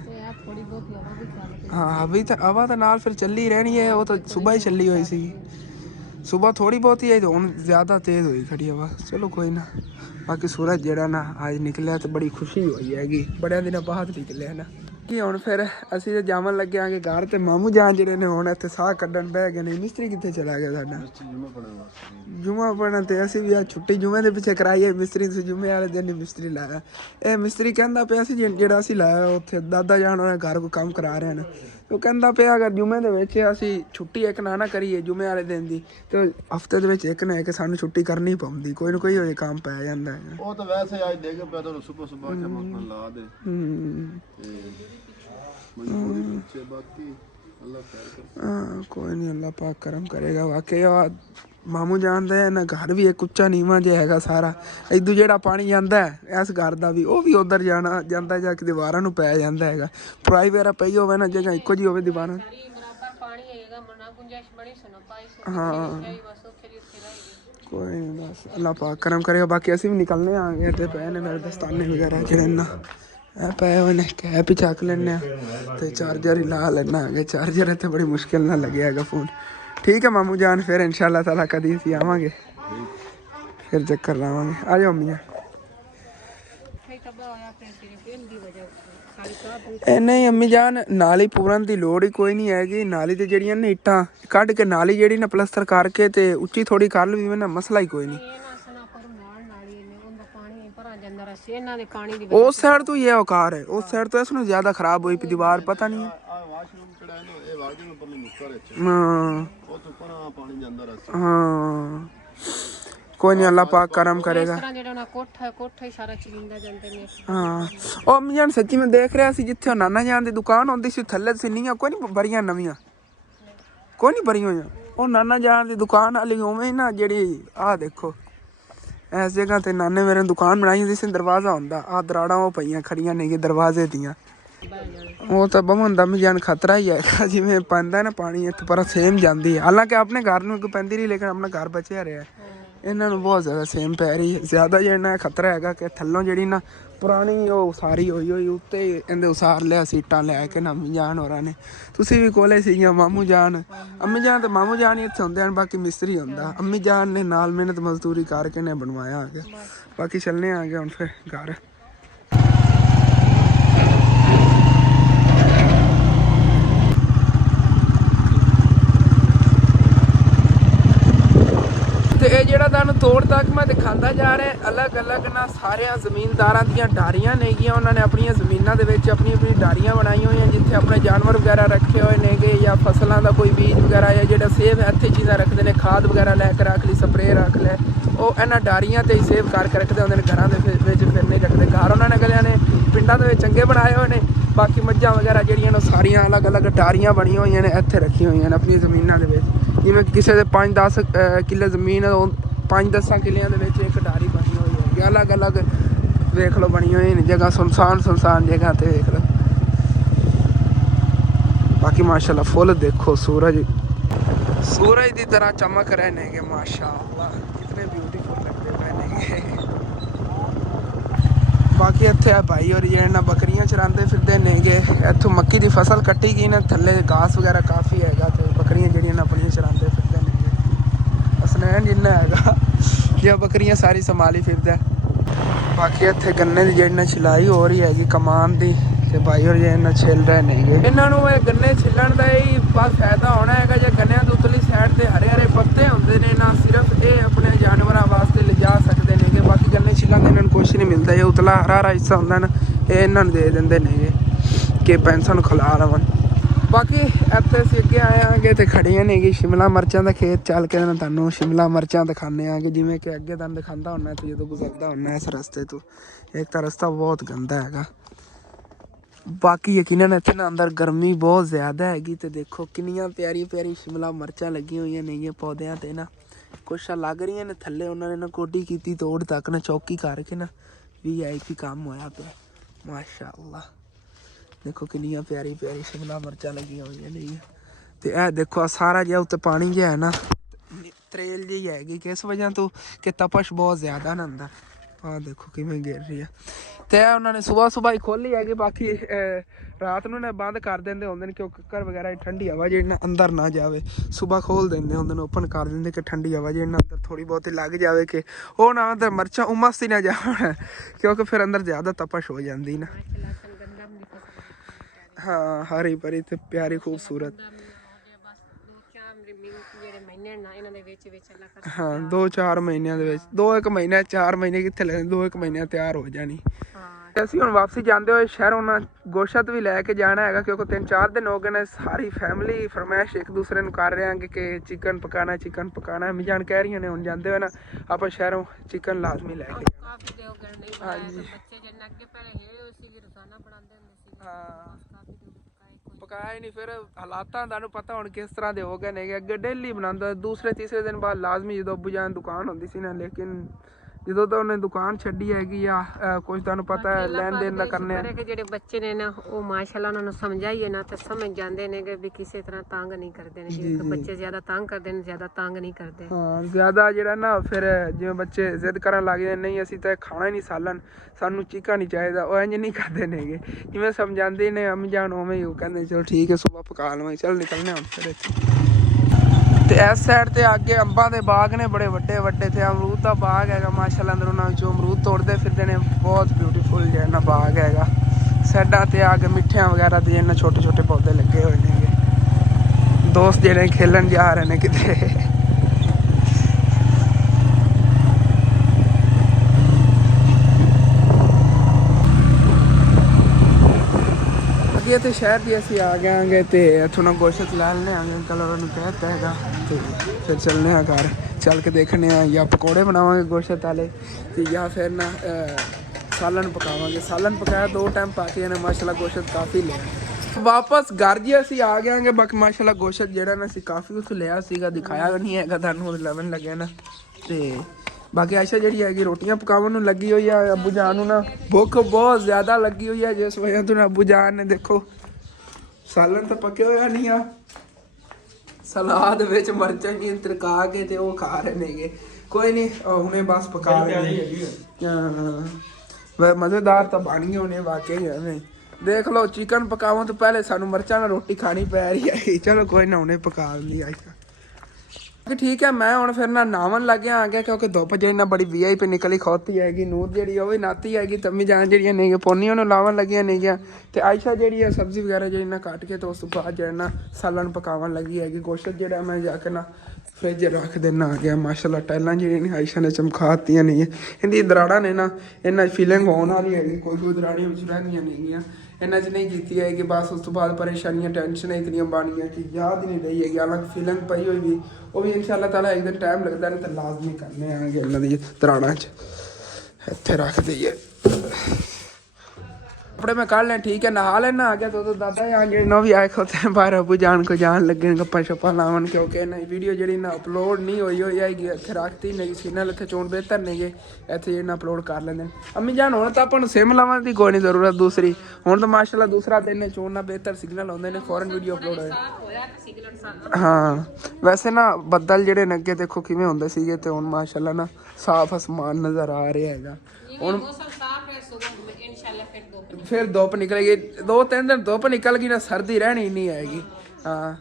ਹਾਂ ਵੀ ਤਾਂ ਹਵਾ ਤਾਂ ਨਾਲ ਫਿਰ ਚੱਲੀ ਰਹਿਣੀ ਹੈ, ਉਹ ਤਾਂ ਸੁਬਾਹ ਹੀ ਚੱਲੀ ਹੋਈ ਸੀ, ਸੁਬਾਹ ਥੋੜੀ ਬਹੁਤੀ ਆਈ, ਹੁਣ ਜ਼ਿਆਦਾ ਤੇਜ਼ ਹੋਈ ਖੜੀ ਹਵਾ। ਚਲੋ ਕੋਈ ਨਾ, ਬਾਕੀ ਸੂਰਜ ਜਿਹੜਾ ਨਾ ਅੱਜ ਨਿਕਲਿਆ ਤੇ ਬੜੀ ਖੁਸ਼ੀ ਹੋਈ ਹੈਗੀ, ਬੜਿਆਂ ਦਿਨਾਂ ਬਾਅਦ ਨਿਕਲਿਆ ਨਾ। ਕੀ ਹੁਣ ਫਿਰ ਅਸੀਂ ਤਾਂ ਜਾਵਣ ਲੱਗਿਆਂਗੇ ਘਰ, ਤੇ ਮਾਮੂ ਜਾਨ ਜਿਹੜੇ ਨੇ ਹੁਣ ਇੱਥੇ ਸਾਹ ਕੱਢਣ ਬਹਿ ਗਏ ਨੇ। ਮਿਸਤਰੀ ਕਿੱਥੇ ਚਲਾ ਗਿਆ ਸਾਡਾ? ਜੁਮਾ ਪੜਨ ਤੇ ਅਸੀਂ ਵੀ ਆ ਛੁੱਟੀ ਜੁਮੇ ਦੇ ਪਿੱਛੇ ਕਰਾਈ ਹੈ ਮਿਸਤਰੀ, ਤੁਸੀਂ ਜੁਮੇ ਵਾਲੇ ਦਿਨ ਹੀ ਮਿਸਤਰੀ ਲਾਇਆ। ਇਹ ਮਿਸਤਰੀ ਕਹਿੰਦਾ ਪਿਆ ਸੀ ਜਿਹੜਾ ਅਸੀਂ ਲਾਇਆ ਉੱਥੇ ਦਾਦਾ ਜਾਨ ਉਹਨਾਂ ਘਰ ਕੋਈ ਕੰਮ ਕਰਾ ਰਹੇ ਨੇ, ਉਹ ਕਹਿੰਦਾ ਪਿਆ ਅਗਰ ਜੁਮੇ ਦੇ ਵਿੱਚ ਅਸੀਂ ਛੁੱਟੀ ਇੱਕ ਨਾ ਕਰੀਏ ਜੁਮੇ ਵਾਲੇ ਦਿਨ ਦੀ, ਤੇ ਹਫਤੇ ਦੇ ਵਿੱਚ ਇੱਕ ਨਾ ਇੱਕ ਸਾਨੂੰ ਛੁੱਟੀ ਕਰਨੀ ਪਉਂਦੀ, ਕੋਈ ਨਾ ਕੋਈ ਹੋਏ ਕੰਮ ਪੈ ਜਾਂਦਾ ਹੈ। ਉਹ ਤਾਂ ਵੈਸੇ ਅੱਜ ਦੇਖ ਪਿਆ ਤੁਹਾਨੂੰ ਸੁਬਹ ਚਮਕਣ ਲਾ ਦੇ ਕੋਈ ਨਹੀਂ, ਅੱਲਾ ਪਾਕ ਕਰਮ ਕਰੇਗਾ। ਵਾਕਈ ਮਾਮੂ ਜਾਣਦਾ ਨਾ ਘਰ ਵੀ ਇੱਕ ਉੱਚਾ ਨੀਵਾਂ ਜਿਹਾ ਹੈਗਾ ਸਾਰਾ। ਇਦੋਂ ਜਿਹੜਾ ਪਾਣੀ ਜਾਂਦਾ ਹੈ ਇਸ ਘਰ ਦਾ ਵੀ ਉਹ ਵੀ ਉਧਰ ਜਾਣਾ ਜਾਂਦਾ ਜਾ ਕੇ ਦੀਵਾਰਾਂ ਨੂੰ ਪੈ ਜਾਂਦਾ ਹੈਗਾ। ਪਰਾਈ ਵਗੈਰਾ ਪਈ ਹੋਵੇ ਨਾ ਜਗ੍ਹਾ ਇੱਕੋ ਜਿਹੀ ਹੋਵੇ ਦੀਵਾਰਾਂ। ਹਾਂ ਕੋਈ ਨਹੀਂ ਬਸ ਅੱਲਾ ਪਾਕ ਕਰਮ ਕਰੇਗਾ। ਬਾਕੀ ਅਸੀਂ ਵੀ ਨਿਕਲਨੇ ਆਂਗੇ ਤੇ ਪਏ ਨੇ ਮੇਰੇ ਦਸਤਾਨੇ ਵਗੈਰਾ ਜਿਹੜੇ ਨਾ ਇਹ ਪਏ ਹੋਏ ਨੇ ਕੈਪ ਹੀ ਚੱਕ ਲੈਂਦੇ ਹਾਂ ਤੇ ਚਾਰਜਰ ਹੀ ਲਾ ਲੈਣਾ ਹੈਗੇ। ਚਾਰਜਰ ਇੱਥੇ ਬੜੀ ਮੁਸ਼ਕਿਲ ਨਾਲ ਲੱਗਿਆ ਹੈਗਾ ਫੋਨ। ਠੀਕ ਹੈ ਮਾਮੂ ਜਾਨ ਫਿਰ ਇਨਸ਼ਾਅੱਲਾ ਤਾਲਾ ਕਦੀ ਅਸੀਂ ਆਵਾਂਗੇ ਫਿਰ ਚੱਕਰ ਲਾਵਾਂਗੇ। ਆ ਜਾਓ ਅੰਮੀ ਨਹੀਂ ਅੰਮੀ ਜਾਨ ਨਾਲੀ ਪੂਰਨ ਦੀ ਲੋੜ ਹੀ ਕੋਈ ਨਹੀਂ ਹੈਗੀ। ਨਾਲੀ ਤੇ ਜਿਹੜੀਆਂ ਨੇ ਇੱਟਾਂ ਕੱਢ ਕੇ ਨਾਲੀ ਜਿਹੜੀ ਨਾ ਪਲਸਤਰ ਕਰਕੇ ਤੇ ਉੱਚੀ ਥੋੜੀ ਕਰ ਲਵੀ ਨਾ ਮਸਲਾ ਹੀ ਕੋਈ ਨਹੀਂ। ਉਸ ਸਾਈਡ ਤੋਂ ਹੀ ਹੈ ਔਕਾਰ ਹੈ ਉਸ ਸਾਈਡ ਤੋਂ ਇਸਨੂੰ ਜ਼ਿਆਦਾ ਖਰਾਬ ਹੋਈ ਪਈ ਦੀਵਾਰ ਪਤਾ ਨਹੀਂ ਹਾਂ ਕੋਈ ਨਹੀਂ ਅੱਲਾ ਪਾਕ ਕਰਮ ਕਰੇਗਾ। ਹਾਂ ਉਹ ਅੰਮੀ ਜਾਨ ਸੱਚੀ ਮੈਂ ਦੇਖ ਰਿਹਾ ਸੀ ਜਿੱਥੇ ਉਹ ਨਾਨਾ ਜਾਨ ਦੀ ਦੁਕਾਨ ਹੁੰਦੀ ਸੀ ਥੱਲੇ ਸੀ ਨੀਆਂ ਕੋਈ ਨਹੀਂ ਬੜੀਆਂ ਨਵੀਆਂ ਕੋਈ ਨਹੀਂ ਬੜੀਆਂ ਹੋਈਆਂ ਉਹ ਨਾਨਾ ਜਾਨ ਦੀ ਦੁਕਾਨ ਵਾਲੀ ਉਵੇਂ ਨਾ ਜਿਹੜੀ ਆਹ ਦੇਖੋ ਇਸ ਜਗ੍ਹਾ ਤੇ ਨਾਨੇ ਮੇਰੇ ਦੁਕਾਨ ਬਣਾਈ ਹੁੰਦੀ ਸੀ ਦਰਵਾਜ਼ਾ ਹੁੰਦਾ ਆਹ ਦਰਾੜਾਂ ਉਹ ਪਈਆਂ ਖੜੀਆਂ ਨੇ ਦਰਵਾਜ਼ੇ ਦੀਆਂ। ਉਹ ਤਾਂ ਬਮਨ ਦਾ ਜਾਨ ਖਤਰਾ ਹੀ ਹੈ ਜਿਵੇਂ ਪੈਂਦਾ ਨਾ ਪਾਣੀ ਇੱਥੇ ਪਰ ਸੇਮ ਜਾਂਦੀ ਹੈ। ਹਾਲਾਂਕਿ ਆਪਣੇ ਘਰ ਨੂੰ ਕੋਈ ਪੈਂਦੀ ਨਹੀਂ ਲੇਕਿਨ ਆਪਣਾ ਘਰ ਬਚਿਆ ਰਿਹਾ। ਇਹਨਾਂ ਨੂੰ ਬਹੁਤ ਜ਼ਿਆਦਾ ਸੇਮ ਪੈ ਰਹੀ ਜ਼ਿਆਦਾ ਜਿਹੜਾ ਖਤਰਾ ਹੈਗਾ ਕਿ ਥੱਲੋਂ ਜਿਹੜੀ ਨਾ ਪੁਰਾਣੀ ਉਹ ਉਸਾਰੀ ਹੋਈ ਉੱਤੇ ਇਹਦੇ ਉਸਾਰ ਲਿਆ ਸੀਟਾਂ ਲੈ ਕੇ ਨਾ ਅੰਮੀ ਜਾਨ ਹੋਰਾਂ ਨੇ। ਤੁਸੀਂ ਵੀ ਕੋਲੇ ਸੀਗੀਆਂ ਮਾਮੂ ਜਾਨ ਅੰਮੀ ਜਾਨ ਤੇ ਮਾਮੂ ਜਾਨ ਹੀ ਇੱਥੇ ਹੁੰਦੇ ਹਨ ਬਾਕੀ ਮਿਸਤਰੀ ਹੁੰਦਾ। ਅੰਮੀ ਜਾਨ ਨੇ ਨਾਲ ਮਿਹਨਤ ਮਜ਼ਦੂਰੀ ਕਰਕੇ ਨੇ ਬਣਵਾਇਆ ਆ ਗਿਆ। ਬਾਕੀ ਚੱਲਣੇ ਆ ਗਿਆ ਹੁਣ ਫਿਰ ਘਰ। ਤੇ ਇਹ ਜਿਹੜਾ ਤੁਹਾਨੂੰ ਤੋੜ ਤੱਕ ਮੈਂ ਦਿਖਾਉਂਦਾ ਜਾ ਰਿਹਾ ਅਲੱਗ ਅਲੱਗ ਨਾ ਸਾਰਿਆਂ ਜ਼ਮੀਨਦਾਰਾਂ ਦੀਆਂ ਡਾਰੀਆਂ ਨੇਗੀਆਂ। ਉਹਨਾਂ ਨੇ ਆਪਣੀਆਂ ਜ਼ਮੀਨਾਂ ਦੇ ਵਿੱਚ ਆਪਣੀ ਆਪਣੀ ਡਾਰੀਆਂ ਬਣਾਈਆਂ ਹੋਈਆਂ ਜਿੱਥੇ ਆਪਣੇ ਜਾਨਵਰ ਵਗੈਰਾ ਰੱਖੇ ਹੋਏ ਨੇਗੇ ਜਾਂ ਫਸਲਾਂ ਦਾ ਕੋਈ ਬੀਜ ਵਗੈਰਾ ਜਾਂ ਜਿਹੜਾ ਸੇਵ ਇੱਥੇ ਚੀਜ਼ਾਂ ਰੱਖਦੇ ਨੇ ਖਾਦ ਵਗੈਰਾ ਲੈ ਕੇ ਰੱਖ ਲਈ ਸਪਰੇਅ ਰੱਖ ਲੈ ਉਹ ਇਹਨਾਂ ਡਾਰੀਆਂ ਤੇ ਹੀ ਸੇਵ ਕਰਕੇ ਰੱਖਦੇ ਹੁੰਦੇ ਨੇ। ਘਰਾਂ ਦੇ ਵਿੱਚ ਫਿਰ ਨਹੀਂ ਰੱਖਦੇ ਘਰ ਉਹਨਾਂ ਨੇ ਅਗਲਿਆਂ ਨੇ ਪਿੰਡਾਂ ਦੇ ਵਿੱਚ ਚੰਗੇ ਬਣਾਏ ਹੋਏ ਨੇ। ਬਾਕੀ ਮੱਝਾਂ ਵਗੈਰਾ ਜਿਹੜੀਆਂ ਨੇ ਸਾਰੀਆਂ ਅਲੱਗ ਅਲੱਗ ਡਾਰੀਆਂ ਬਣੀਆਂ ਹੋਈਆਂ ਨੇ ਇੱਥੇ ਰੱਖੀਆਂ ਹੋਈਆਂ ਨੇ ਆਪਣੀ ਜ਼ਮੀਨਾਂ ਦੇ ਵਿੱਚ। ਜਿਵੇਂ ਕਿਸੇ ਦੇ 5-10 ਕਿੱਲੇ ਜ਼ਮੀਨ 5-10 ਕਿੱਲਿਆਂ ਦੇ ਵਿੱਚ ਇੱਕ ਡਾਰੀ ਬਣੀ ਹੋਈ ਹੈ ਅਲੱਗ ਅਲੱਗ ਵੇਖ ਲਓ ਬਣੀ ਹੋਈ ਨੇ ਜਗ੍ਹਾ ਸੁਨਸਾਨ ਜਗ੍ਹਾ ਤੇ ਵੇਖ ਲਓ। ਬਾਕੀ ਮਾਸ਼ਾਅੱਲਾ ਫੁੱਲ ਦੇਖੋ ਸੂਰਜ ਦੀ ਤਰ੍ਹਾਂ ਚਮਕ ਰਹੇ ਨੇਗੇ ਮਾਸ਼ਾਅੱਲਾ ਕਿਤਨੇ ਬਿਊਟੀਫੁਲ ਲੱਗਦੇ ਪਏ ਨੇਗੇ। ਬਾਕੀ ਇੱਥੇ ਆ ਭਾਈ ਔਰ ਜਿਹੜੇ ਨਾ ਬੱਕਰੀਆਂ ਚਰਾਉਂਦੇ ਫਿਰਦੇ ਨੇਗੇ। ਇੱਥੋਂ ਮੱਕੀ ਦੀ ਫਸਲ ਕੱਟੀ ਗਈ ਨਾ ਥੱਲੇ ਘਾਸ ਵਗੈਰਾ ਕਾਫੀ ਹੈਗਾ ਤੇ ਬੱਕਰੀਆਂ ਜਿਹੜੀਆਂ ਨਾ ਆਪਣੀਆਂ ਚਰਾਉਂਦੇ ਫਿਰਦੇ ਨੇਗੇ। ਅਸਨੈਨ ਜਿੰਨਾ ਹੈਗਾ ਜੇ ਬੱਕਰੀਆਂ ਸਾਰੀ ਸੰਭਾਲੀ ਫਿਰਦਾ। ਬਾਕੀ ਇੱਥੇ ਗੰਨੇ ਦੀ ਜਿਹੜੀ ਨਾ ਛਿਲਾਈ ਹੋ ਰਹੀ ਹੈਗੀ ਕਮਾਨ ਦੀ ਤੇ ਭਾਈ ਔਰ ਜਿਹੜੇ ਨਾ ਛਿਲ ਰਹੇ ਨੇਗੇ। ਇਹਨਾਂ ਨੂੰ ਇਹ ਗੰਨੇ ਛਿੱਲਣ ਦਾ ਹੀ ਬਸ ਫਾਇਦਾ ਹੋਣਾ ਹੈਗਾ ਜੇ ਗੰਨਿਆਂ ਦੀ ਉਤਲੀ ਸਾਈਡ ਤੇ ਹਰੇ ਹਰੇ ਪੱਤੇ ਹੁੰਦੇ ਨੇ ਨਾ ਸਿਰਫ ਇਹ ਆਪਣੇ ਜਾਨਵਰਾਂ ਵਾਸਤੇ ਲਿਜਾ ਸਕਦੇ ਨੇਗੇ। ਬਾਕੀ ਗੰਨੇ ਛਿੱਲਣ ਦਾ ਇਹਨਾਂ ਨੂੰ ਕੁਛ ਨਹੀਂ ਮਿਲਦਾ। ਇਹ ਉਤਲਾ ਹਰਾ ਹਿੱਸਾ ਹੁੰਦਾ ਨਾ ਇਹ ਇਹਨਾਂ ਨੂੰ ਦੇ ਦਿੰਦੇ ਨੇਗੇ ਕਿ ਪੈਨਸਾਂ ਨੂੰ ਖਿਲਾ ਲਵਣ। ਬਾਕੀ ਇੱਥੇ ਅਸੀਂ ਅੱਗੇ ਆਏ ਆਂਗੇ ਤੇ ਖੜੀਆਂ ਨੇਗੀ ਸ਼ਿਮਲਾ ਮਿਰਚਾਂ ਦਾ ਖੇਤ ਚੱਲ ਕੇ ਨਾ ਤੁਹਾਨੂੰ ਸ਼ਿਮਲਾ ਮਿਰਚਾਂ ਦਿਖਾਉਂਦੇ ਆਂਗੇ ਜਿਵੇਂ ਕਿ ਅੱਗੇ ਤੁਹਾਨੂੰ ਦਿਖਾਉਂਦਾ ਹੁੰਦਾ ਤੇ ਜਦੋਂ ਗੁਜ਼ਰਦਾ ਹੁੰਦਾ ਇਸ ਰਸਤੇ ਤੋਂ। ਇੱਕ ਤਾਂ ਰਸਤਾ ਬਹੁਤ ਗੰਦਾ ਹੈਗਾ। ਬਾਕੀ ਯਕੀਨਨ ਇੱਥੇ ਨਾ ਅੰਦਰ ਗਰਮੀ ਬਹੁਤ ਜ਼ਿਆਦਾ ਹੈਗੀ ਤੇ ਦੇਖੋ ਕਿੰਨੀਆਂ ਪਿਆਰੀ ਸ਼ਿਮਲਾ ਮਿਰਚਾਂ ਲੱਗੀਆਂ ਹੋਈਆਂ ਨੇਗੀਆਂ ਪੌਦਿਆਂ ਤੇ ਨਾ ਕੁਛ ਲੱਗ ਰਹੀਆਂ ਨੇ ਥੱਲੇ ਉਹਨਾਂ ਨੇ ਨਾ ਕੋਡੀ ਕੀਤੀ ਤੋੜ ਤੱਕ ਨਾ ਚੌਕੀ ਕਰਕੇ ਨਾ VIP ਕੰਮ ਹੋਇਆ ਪਿਆ ਮਾਸ਼ਾਅੱਲਾ। ਦੇਖੋ ਕਿੰਨੀਆਂ ਪਿਆਰੀ ਸ਼ਿਮਲਾ ਮਿਰਚਾਂ ਲੱਗੀਆਂ ਹੋਈਆਂ ਨੇ ਤੇ ਇਹ ਦੇਖੋ ਸਾਰਾ ਜਿਹਾ ਉੱਤੇ ਪਾਣੀ ਜਿਹਾ ਹੈ ਨਾ ਤਰੇਲ ਜਿਹੀ ਹੈਗੀ ਕਿਸ ਵਜ੍ਹਾ ਤੋਂ ਕਿ ਤਪਸ਼ ਬਹੁਤ ਜ਼ਿਆਦਾ ਨਾ ਅੰਦਰ। ਆਹ ਦੇਖੋ ਕਿਵੇਂ ਗਿਰ ਰਹੀ ਆ ਤੇ ਉਹਨਾਂ ਨੇ ਸੁਬਾਹ ਹੀ ਖੋਲੀ ਹੈਗੀ। ਬਾਕੀ ਰਾਤ ਨੂੰ ਨਾ ਬੰਦ ਕਰ ਦਿੰਦੇ ਹੁੰਦੇ ਨੇ ਕਿਉਂਕਿ ਘਰ ਵਗੈਰਾ ਠੰਡੀ ਹਵਾ ਜਿਹੜੀ ਨਾ ਅੰਦਰ ਨਾ ਜਾਵੇ। ਸੁਬਾਹ ਖੋਲ ਦਿੰਦੇ ਹੁੰਦੇ ਨੇ ਓਪਨ ਕਰ ਦਿੰਦੇ ਕਿ ਠੰਡੀ ਹਵਾ ਜਿਹੜੀ ਨਾ ਅੰਦਰ ਥੋੜੀ ਬਹੁਤੀ ਲੱਗ ਜਾਵੇ ਕਿ ਉਹ ਨਾ ਅੰਦਰ ਮਿਰਚਾਂ ਉਮਸ ਹੀ ਨਾ ਜਾਣ ਕਿਉਂਕਿ ਫਿਰ ਅੰਦਰ ਜ਼ਿਆਦਾ ਤਪਸ਼ ਹੋ ਜਾਂਦੀ ਨਾ। ਹਾਂ ਹਰੀ ਭਰੀ ਤੇ ਪਿਆਰੀ ਖੂਬਸੂਰਤ। ਹਾਂ 2-4 ਮਹੀਨਿਆਂ ਦੇ ਵਿੱਚ 2-1 ਮਹੀਨਾ 4 ਮਹੀਨੇ ਕਿੱਥੇ ਲੱਗਦੇ 2-1 ਮਹੀਨਿਆਂ ਤਿਆਰ ਹੋ ਜਾਣੀ। ਅਸੀਂ ਹੁਣ ਵਾਪਸੀ ਜਾਂਦੇ ਹੋਏ ਸ਼ਹਿਰੋਂ ਨਾ ਗੋਸ਼ਤ ਵੀ ਲੈ ਕੇ ਜਾਣਾ ਹੈਗਾ ਕਿਉਂਕਿ 3-4 ਦਿਨ ਹੋ ਗਏ ਨੇ ਸਾਰੀ ਫੈਮਿਲੀ ਫਰਮਾਇਸ਼ ਇੱਕ ਦੂਸਰੇ ਨੂੰ ਕਰ ਰਹੇ ਹਾਂ ਕਿ ਚਿਕਨ ਪਕਾਣਾ ਮੈਂ ਜਾਣ ਕਹਿ ਰਹੀਆਂ ਨੇ ਹੁਣ ਜਾਂਦੇ ਹੋਏ ਨਾ ਆਪਾਂ ਸ਼ਹਿਰੋਂ ਚਿਕਨ ਲਾਜ਼ਮੀ ਲੈ ਕੇ ਹਾਂਜੀ। ਪਕਾਇਆ ਹੀ ਨਹੀਂ। ਫਿਰ ਹਾਲਾਤਾਂ ਤੁਹਾਨੂੰ ਪਤਾ ਹੁਣ ਕਿਸ ਤਰ੍ਹਾਂ ਦੇ ਹੋ ਗਏ ਨੇ। ਅੱਗੇ ਡੇਲੀ ਬਣਾਉਂਦਾ, ਦੂਸਰੇ ਤੀਸਰੇ ਦਿਨ ਬਾਅਦ ਲਾਜ਼ਮੀ ਜਦੋਂ ਅੱਬੂ ਜਾਨ ਦੁਕਾਨ ਹੁੰਦੀ ਸੀ ਨਾ, ਲੇਕਿਨ ਜਦੋਂ ਤੋਂ ਉਹਨੇ ਦੁਕਾਨ ਛੱਡੀ ਹੈਗੀ ਆ ਕੁਝ ਤੁਹਾਨੂੰ ਪਤਾ ਹੈ ਲੈਣ ਦੇਣ ਦਾ ਕਰਨੇ ਆ। ਕਿ ਜਿਹੜੇ ਬੱਚੇ ਨੇ ਨਾ ਉਹ ਮਾਸ਼ਾਅੱਲਾ ਉਹਨਾਂ ਨੂੰ ਸਮਝਾਈਏ ਨਾ ਤੇ ਸਮਝ ਜਾਂਦੇ ਨੇ ਕਿ ਵੀ ਕਿਸੇ ਤਰ੍ਹਾਂ ਤੰਗ ਨਹੀਂ ਕਰਦੇ ਨੇ। ਜਿਵੇਂ ਬੱਚੇ ਜ਼ਿਆਦਾ ਤੰਗ ਕਰਦੇ ਨੇ, ਜ਼ਿਆਦਾ ਤੰਗ ਨਹੀਂ ਕਰਦੇ। ਹਾਂ ਜ਼ਿਆਦਾ ਜਿਹੜਾ ਨਾ ਫਿਰ ਜਿਵੇਂ ਬੱਚੇ ਜ਼ਿੱਦ ਕਰਨ ਲੱਗ ਜਾਂਦੇ, ਨਹੀਂ ਅਸੀਂ ਤਾਂ ਖਾਣਾ ਹੀ ਨਹੀਂ ਸਾਲਨ, ਸਾਨੂੰ ਚੀਕਾ ਨਹੀਂ ਚਾਹੀਦਾ, ਉਹ ਇੰਝ ਨਹੀਂ ਕਰਦੇ ਨੇਗੇ। ਜਿਵੇਂ ਸਮਝਾਉਂਦੇ ਨੇ ਅੰਮੀ ਜਾਨ ਉਵੇਂ ਹੀ ਉਹ ਕਹਿੰਦੇ ਚਲੋ ਠੀਕ ਹੈ ਸੁਬਹ ਪਕਾ ਲਵਾਂਗੇ, ਚਲ ਨਿਕਲਨੇ ਹੁਣ ਫਿਰ ਇੱਥੇ। ਤੇ ਇਸ ਸਾਈਡ ਤੇ ਅੱਗੇ ਅੰਬਾਂ ਦੇ ਬਾਗ ਨੇ ਬੜੇ ਵੱਡੇ ਵੱਡੇ, ਤੇ ਅਮਰੂਦ ਦਾ ਬਾਗ ਹੈਗਾ ਮਾਸ਼ਾਅੱਲਾ। ਅੰਦਰ ਉਹਨਾਂ ਵਿੱਚੋਂ ਅਮਰੂਦ ਤੋੜਦੇ ਫਿਰਦੇ ਨੇ, ਬਹੁਤ ਬਿਊਟੀਫੁਲ ਜਿਹਾ ਨਾ ਬਾਗ ਹੈਗਾ। ਸਾਈਡਾਂ ਤੇ ਆ ਕੇ ਮਿੱਠਿਆਂ ਵਗੈਰਾ ਦੇ ਇਹਨਾਂ ਛੋਟੇ ਛੋਟੇ ਪੌਦੇ ਲੱਗੇ ਹੋਏ ਨੇਗੇ। ਦੋਸਤ ਜਿਹੜੇ ਖੇਲਣ ਜਾ ਰਹੇ ਨੇ ਕਿਤੇ। ਅੱਗੇ ਤੇ ਸ਼ਹਿਰ ਦੀ ਅਸੀਂ ਆ ਗਏ ਆਂਗੇ ਤੇ ਇੱਥੋਂ ਨਾ ਗੋਸ਼ਤ ਲੈ ਲੈਣੇ ਆਂਗੇ। ਅੰਕਲ ਉਹਨਾਂ ਨੂੰ ਕਹਿਤਾ ਹੈਗਾ ਤੇ ਫਿਰ ਚੱਲਨੇ ਆ ਘਰ, ਚੱਲ ਕੇ ਦੇਖਣੇ ਆ ਜਾਂ ਪਕੌੜੇ ਬਣਾਵਾਂਗੇ ਗੋਸ਼ਤ ਵਾਲੇ ਤੇ ਜਾਂ ਫਿਰ ਨਾ ਸਾਲਨ ਪਕਾਵਾਂਗੇ। ਸਾਲਨ ਪਕਾਇਆ 2 ਟਾਈਮ ਪਾ ਕੇ ਨੇ ਮਾਸ਼ਾਅੱਲਾ, ਗੋਸ਼ਤ ਕਾਫੀ ਲਿਆ। ਵਾਪਸ ਘਰ ਜੀ ਅਸੀਂ ਆ ਗਏ ਆਂਗੇ। ਬਾਕੀ ਮਾਸ਼ਾਅੱਲਾ ਗੋਸ਼ਤ ਜਿਹੜਾ ਨਾ ਅਸੀਂ ਕਾਫੀ ਉੱਥੋਂ ਲਿਆ ਸੀਗਾ, ਦਿਖਾਇਆ ਨਹੀਂ ਹੈਗਾ ਤੁਹਾਨੂੰ, 11 ਲੱਗਿਆ ਨਾ। ਤੇ ਬਾਕੀ ਆਇਸ਼ਾ ਜਿਹੜੀ ਹੈਗੀ ਰੋਟੀਆਂ ਪਕਾਉਣ ਨੂੰ ਲੱਗੀ ਹੋਈ ਆ। ਅੱਬੂ ਜਾਨ ਨੂੰ ਨਾ ਭੁੱਖ ਬਹੁਤ ਜ਼ਿਆਦਾ ਲੱਗੀ ਹੋਈ ਹੈ, ਜਿਸ ਵਜ੍ਹਾ ਤੋਂ ਅੱਬੂ ਜਾਨ ਨੇ ਦੇਖੋ ਸਾਲਨ ਤਾਂ ਪੱਕਿਆ ਹੋਇਆ ਨਹੀਂ ਆ, ਸਲਾਦ ਵਿੱਚ ਮਿਰਚਾਂ ਜੀ ਤਰਕਾ ਕੇ ਤੇ ਉਹ ਖਾ ਰਹੇ ਨੇਗੇ। ਕੋਈ ਨਹੀਂ ਹੁਣੇ ਬਸ ਪਕਾ ਰਹੇ। ਹਾਂ ਮਜ਼ੇਦਾਰ ਤਾਂ ਬਣ ਗਏ ਹੋਣੇ ਵਾਕਈ ਐਵੇਂ। ਦੇਖ ਲਓ ਚਿਕਨ ਪਕਾਉਣ ਤੋਂ ਪਹਿਲੇ ਸਾਨੂੰ ਮਿਰਚਾਂ ਨਾਲ ਰੋਟੀ ਖਾਣੀ ਪੈ ਰਹੀ ਹੈ। ਚਲੋ ਕੋਈ ਨਾ ਹੁਣੇ ਪਕਾ ਲਈ ਆਇਸ਼ਾ। ਠੀਕ ਹੈ ਮੈਂ ਹੁਣ ਫਿਰ ਨਾ ਨਾਵਨ ਲੱਗਿਆ ਆ ਗਿਆ, ਕਿਉਂਕਿ ਧੁੱਪ ਜਿਹੜੀ ਨਾ ਬੜੀ VIP ਨਿਕਲੀ ਖੋਤੀ ਹੈਗੀ। ਨੂਰ ਜਿਹੜੀ ਉਹ ਵੀ ਨਾਤੀ ਹੈਗੀ, ਤੰਮੀ ਜਾਨ ਜਿਹੜੀਆਂ ਨੇਗੀਆਂ ਪੋਨੀਆਂ ਨੂੰ ਲਾਵਣ ਲੱਗੀਆਂ ਨੇਗੀਆਂ। ਤੇ ਆਇਸ਼ਾ ਜਿਹੜੀ ਆ ਸਬਜ਼ੀ ਵਗੈਰਾ ਜਿਹੜੀ ਨਾ ਕੱਟ ਕੇ ਤੇ ਉਸ ਤੋਂ ਬਾਅਦ ਜਿਹੜਾ ਨਾ ਸਾਲਨ ਪਕਾਉਣ ਲੱਗੀ ਹੈਗੀ। ਗੋਸ਼ਤ ਜਿਹੜਾ ਮੈਂ ਜਾ ਕੇ ਨਾ ਫਰਿੱਜ ਰੱਖ ਦੇਣਾ ਆ ਗਿਆ। ਮਾਸ਼ਾਅੱਲਾ ਟਾਈਲਾਂ ਜਿਹੜੀਆਂ ਨੇ ਆਇਸ਼ਾ ਨੇ ਚਮਕਾਤੀਆਂ ਨਹੀਂ। ਇਹਦੀ ਦਰਾੜਾਂ ਨੇ ਨਾ ਇਹਨਾਂ ਫੀਲਿੰਗ ਹੋਣ ਵਾਲੀ ਹੈਗੀ, ਕੋਈ ਦਰਾੜੀਆਂ ਵਿੱਚ ਰਹਿੰਦੀਆਂ ਨੇਗੀਆਂ, ਇਹਨਾਂ 'ਚ ਨਹੀਂ ਕੀਤੀ ਹੈਗੀ। ਬਸ ਉਸ ਤੋਂ ਬਾਅਦ ਪਰੇਸ਼ਾਨੀਆਂ ਟੈਨਸ਼ਨਾਂ ਇਤਨੀਆਂ ਬਣ ਗਈਆਂ ਕਿ ਯਾਦ ਹੀ ਨਹੀਂ ਰਹੀ ਹੈਗੀ। ਹਾਲਾਂਕਿ ਫੀਲਿੰਗ ਪਈ ਹੋਈ ਵੀ ਉਹ ਵੀ ਇਨਸ਼ਾ ਅੱਲਾ ਤਾਲਾ ਇੱਕ ਦਿਨ ਟਾਈਮ ਲੱਗਦਾ ਨੇ ਤਾਂ ਲਾਜ਼ਮੀ ਕਰਨੇ ਆਂਗੇ ਇਹਨਾਂ ਦੀ ਦਰਾੜਾਂ 'ਚ। ਇੱਥੇ ਰੱਖ ਦਈਏ ਕੱਪੜੇ ਮੈਂ ਕੱਢ ਲੈਂ। ਠੀਕ ਹੈ ਨਹਾ ਲੈਣਾ ਆ ਗਿਆ तो दादा यहाँ ਜਿਹੜੇ ਨਾ ਵੀ ਆਏ ਖੋਤੇ हैं बाहर अबू जान को जान लगे गप्पा शप्पा लावन, क्योंकि ना वीडियो ਜਿਹੜੀ ਨਾ ਅਪਲੋਡ ਨਹੀਂ ਹੋਈ ਹੈਗੀ। ਇੱਥੇ ਰੱਖਤੀ ਨਹੀਂ ਸਿਗਨਲ ਇੱਥੇ ਚੋਣ ਬਿਹਤਰ ਨੇਗੇ, ਇੱਥੇ ਜਿਹੜਾ ਅਪਲੋਡ ਕਰ ਲੈਂਦੇ ਨੇ। ਅੰਮੀ ਜਾਨ ਹੁਣ ਤਾਂ ਆਪਾਂ ਨੂੰ ਸਿਮ ਲਾਉਣ ਦੀ ਕੋਈ ਨਹੀਂ ਜ਼ਰੂਰਤ ਦੂਸਰੀ, ਹੁਣ ਤਾਂ ਮਾਸ਼ਾਅੱਲਾ ਦੂਸਰਾ ਦਿਨ ਚੋਣ ਨਾਲ ਬਿਹਤਰ ਸਿਗਨਲ ਆਉਂਦੇ ਨੇ, ਫੌਰਨ ਵੀਡੀਓ ਅਪਲੋਡ ਹੋਏ। ਹਾਂ ਵੈਸੇ ਨਾ ਬੱਦਲ ਜਿਹੜੇ ਨੇ ਅੱਗੇ ਦੇਖੋ ਕਿਵੇਂ ਹੁੰਦੇ ਸੀਗੇ ਤੇ ਹੁਣ ਮਾਸ਼ਾਅੱਲਾ ਨਾ ਸਾਫ਼ ਅਸਮਾਨ ਨਜ਼ਰ ਆ ਰਿਹਾ ਹੈਗਾ। ਹੁਣ ਫਿਰ ਧੁੱਪ ਨਿਕਲੇਗੀ, 2-3 ਦਿਨ ਧੁੱਪ ਨਿਕਲ ਗਈ ਨਾ ਸਰਦੀ ਰਹਿਣੀ ਨਹੀਂ ਆਏਗੀ। ਹਾਂ